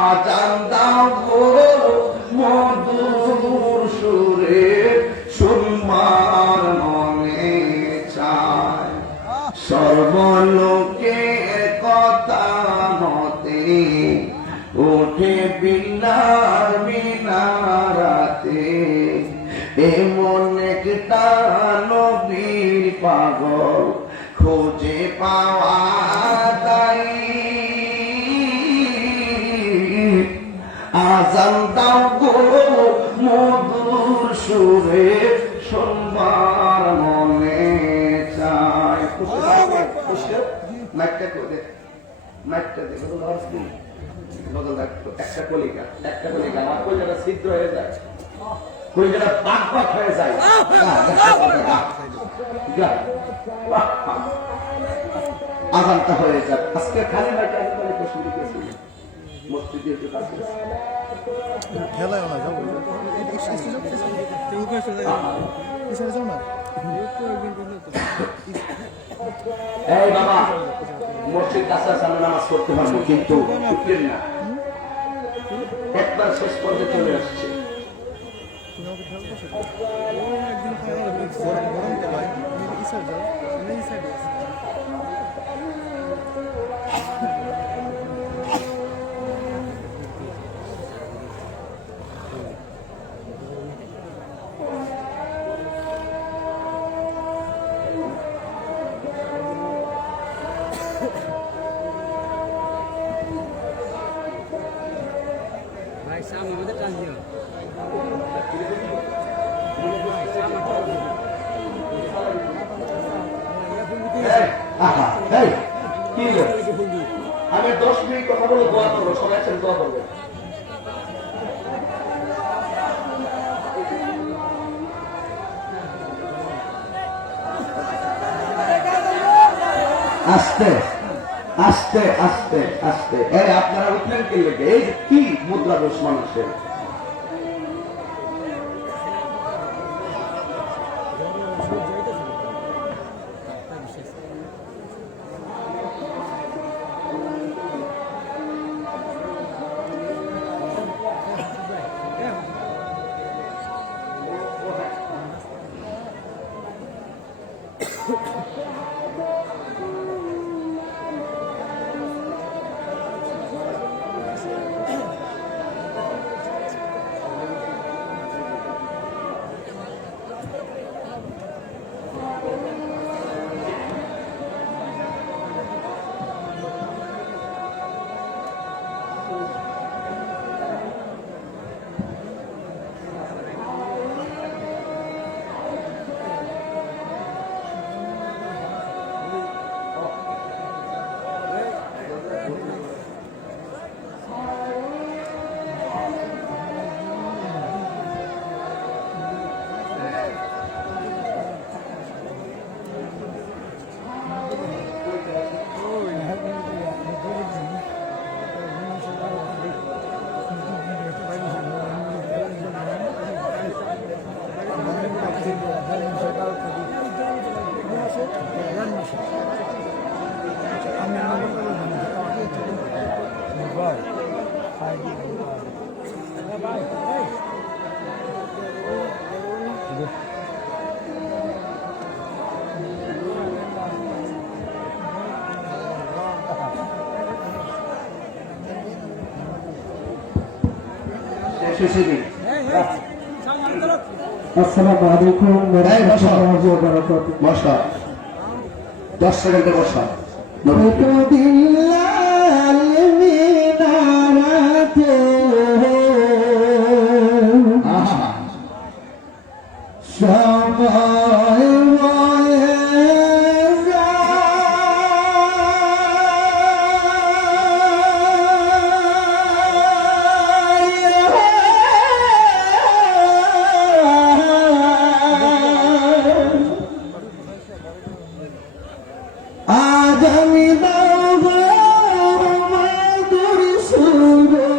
আজান দাও মধুর সুরে, শুনবার মনে চায়। সর্বলোকে কথা মতে ওঠে বিল্লাল মিনারাতে, এমন একটা নবীর পাগল খোঁজে পাওয়া তাই। আযান দাও গো মধুর সুরে, শুনবার মনে চায়। নাট্য করে নাট্য দেখো একটা কলিকা আমার কলিকাটা ছিদ্র হয়ে যায়, কলিকাটা পাক পাক হয়ে যায়। আজানটা হয়ে যায়। আজকে খালি মাইটা শুরু করেছিল মসজিদে খেলায় না যাবো না। এই বাবা, মসজিদ কাছে সামনে নামাজ পড়তে পারবো, কিন্তু উঠলেন না, একবার শেষ পর্যন্ত চলে আসছে। সামনে মধ্যে টান দিও। আমি 10 মিনিট কথা বলে দোয়া করবো, সবাই একসাথে দোয়া করবো। আস্তে আস্তে আস্তে আস্তে। এই আপনারা উঠলেন কি লেগে? এই কি মুদ্রা দোষ মানুষের। শেষ হয়েছে কি? আসসালামু আলাইকুম ওয়া রাহমাতুল্লাহি ওয়া বারাকাতুহু। বসা 10 সেকেন্ডে বসা। বিল্লাল মিনারাতে আহা, সময় বয়ে যায়। আজ আমি মাদুর সুরে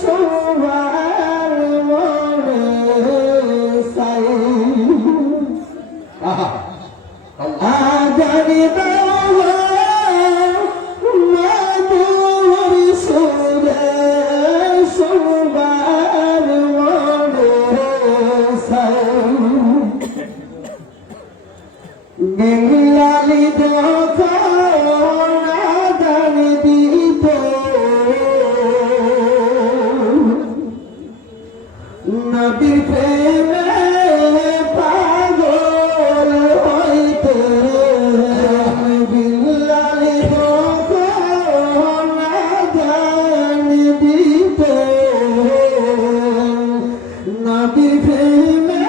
সবার মনে সাই। আহা, আজ আমি মাদুর সুরে সবার মনে সাই। বিল্লালি যখন আযান দিত, নবীর প্রেমে পাগল হইতে। বিল্লালি যখন আযান দিত, নবীর প্রেমে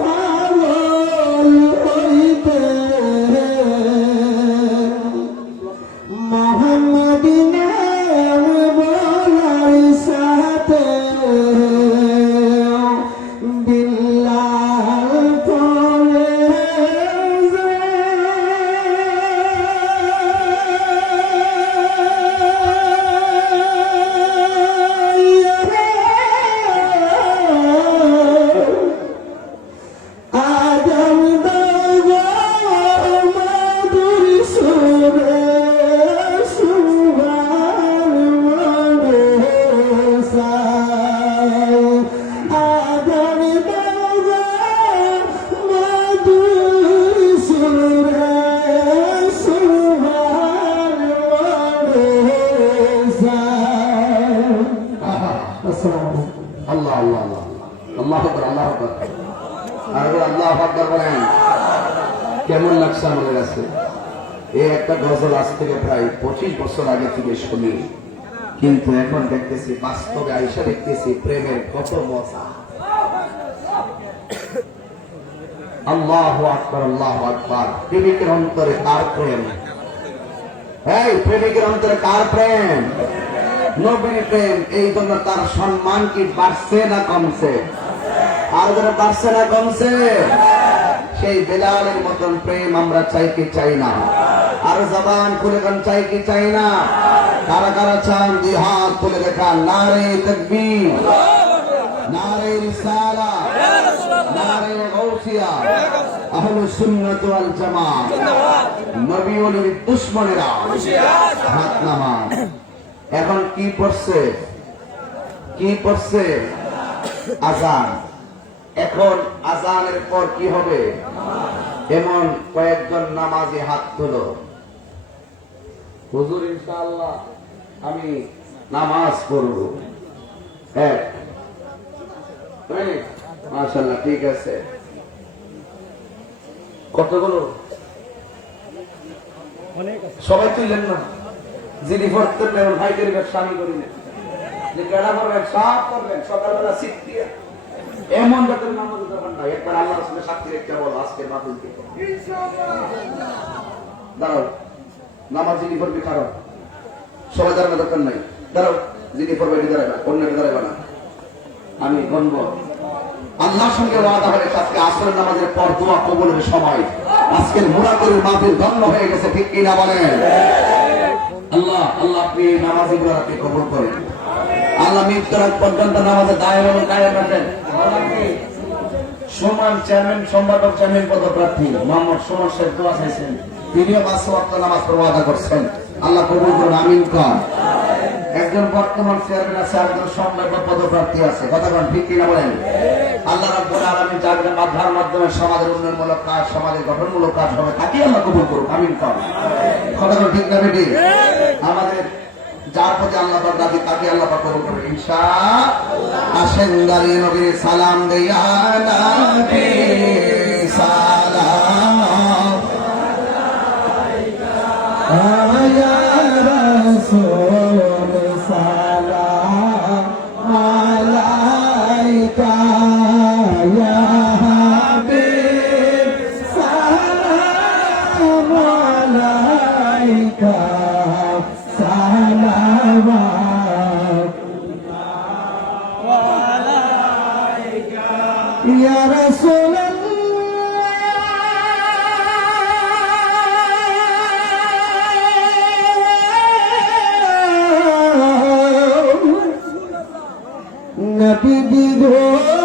পাগল হইতে। মোহাম্মদ নাম বলার সাথে বিল্লাল পড়ে যায়। আজম মাদুর সুরে সুভার মনে সাই। আজম মাদুর সুরে সুভার মনে সাই। আসসালামু আলাইকুম। আল্লাহ আল্লাহ আল্লাহ আল্লাহ আকবার আল্লাহ আকবার। আর এবার আল্লাহ আকবার বলেন। কেমন লাগছে আমাদের কাছে? এই একটা গজল আজ থেকে প্রায় 25 বছর আগে থেকে শুনি, কিন্তু এখন দেখতেছি বাস্তবে আইসা দেখতেছি প্রেমের কত মজা। আল্লাহু আকবার আল্লাহু আকবার। প্রেমিকের অন্তরে কার প্রেম? এই প্রেমিকের অন্তরে কার প্রেম? নবীর প্রেম। এই জন্য তার সম্মান কি বাড়ছে না কমছে? আর যারা বাড়ছে না কমছে? সেই বেলালের মতন প্রেম আমরা চাই কি চাই না? আর জবান খুলে গান চাই কি চাই না? কারা কারা চান দুই হাত তুলে দেখা। নারে তাকবীর, নারে রিসালাত, নারে গাউসিয়া, আহলুস সুন্নাত ওয়াল জামাত। নবী ওলির দুশমনেরা হাত নামা। এখন কি পড়ছে? কি পড়ছে? আযান। এখন আযানের পর কি হবে? এমন কয়েকজন নামাজি হাত তুলো। হুজুর ইনশাআল্লাহ আমি নামাজ পড়ব। এক, দুই, মাশাআল্লাহ, ঠিক আছে। কতগুলো? সবাই তুললেন না? যিনি পড়তে পারেন ভাইদের ব্যবসা আমি করি না, যে কেডা করবেন সব করবেন সকালবেলা শীত দিয়ে। এমন বেতন নামাজ দরকার নাই। একবার আল্লাহ রাসূলের সাক্ষী রেখে বল আজকে মাহফিল কি দাঁড়াও। নামাজ যিনি পড়বে খারাপ, সবাই দাঁড়ানো দরকার নাই। দাঁড়াও, যিনি পড়বে এটি দাঁড়াবে, অন্যকে দাঁড়াবে না। আমি গণব। আল্লাহর সঙ্গে ওয়াদা হয়ে আজকে আসরের নামাজের পর দোয়া কবুলের সময়। আজকের মুরাদুল মাহফিল ধন্য হয়ে গেছে, ঠিক কিনা বলেন? আল্লাহ আল্লাহ আপনি নামাজি গুলোকে কবুল করেন। আল্লাহ মৃত্যুরাত পর্যন্ত নামাজে দায়ের এবং কায়েম রাখেন। সুমন চেয়ারম্যান, সম্পাদক চেয়ারম্যান পদপ্রার্থী মোহাম্মদ সুমন শেখ দোয়া চাইছেন। তিনিও 5 ওয়াক্ত নামাজ পড়া আদা করছেন। আল্লাহ কবুল করুন, আমিন। একজন বর্তমান চেয়ারম্যান আছে, একজন সম্ভাব্য পদপ্রার্থী আছে, কথা বলেন ঠিক কিনা বলেন? আল্লাহ রাব্বুল আলামিন যাদের মাধ্যমের মাধ্যমে সমাজের উন্নয়নমূলক কাজ, সমাজের গঠনমূলক কাজ হবে, তাকে আল্লাহ কবুল করুক, আমিন কর। কথা বলেন ঠিক না বেটি? আমাদের যার প্রতি আল্লাহ পাক রাজি, তাকে আল্লাহ পাক কবুল করবে ইনশাআল্লাহ। আসেন দাঁড়িয়ে নবীর সালাম দেয়া, নবী সালাম আয়া রাসূল সালাম আলাইকা ইয়া হাবিব সালাম আলাইকা সালাওয়াত ইয়া রাসূলুল্লাহ নবী গো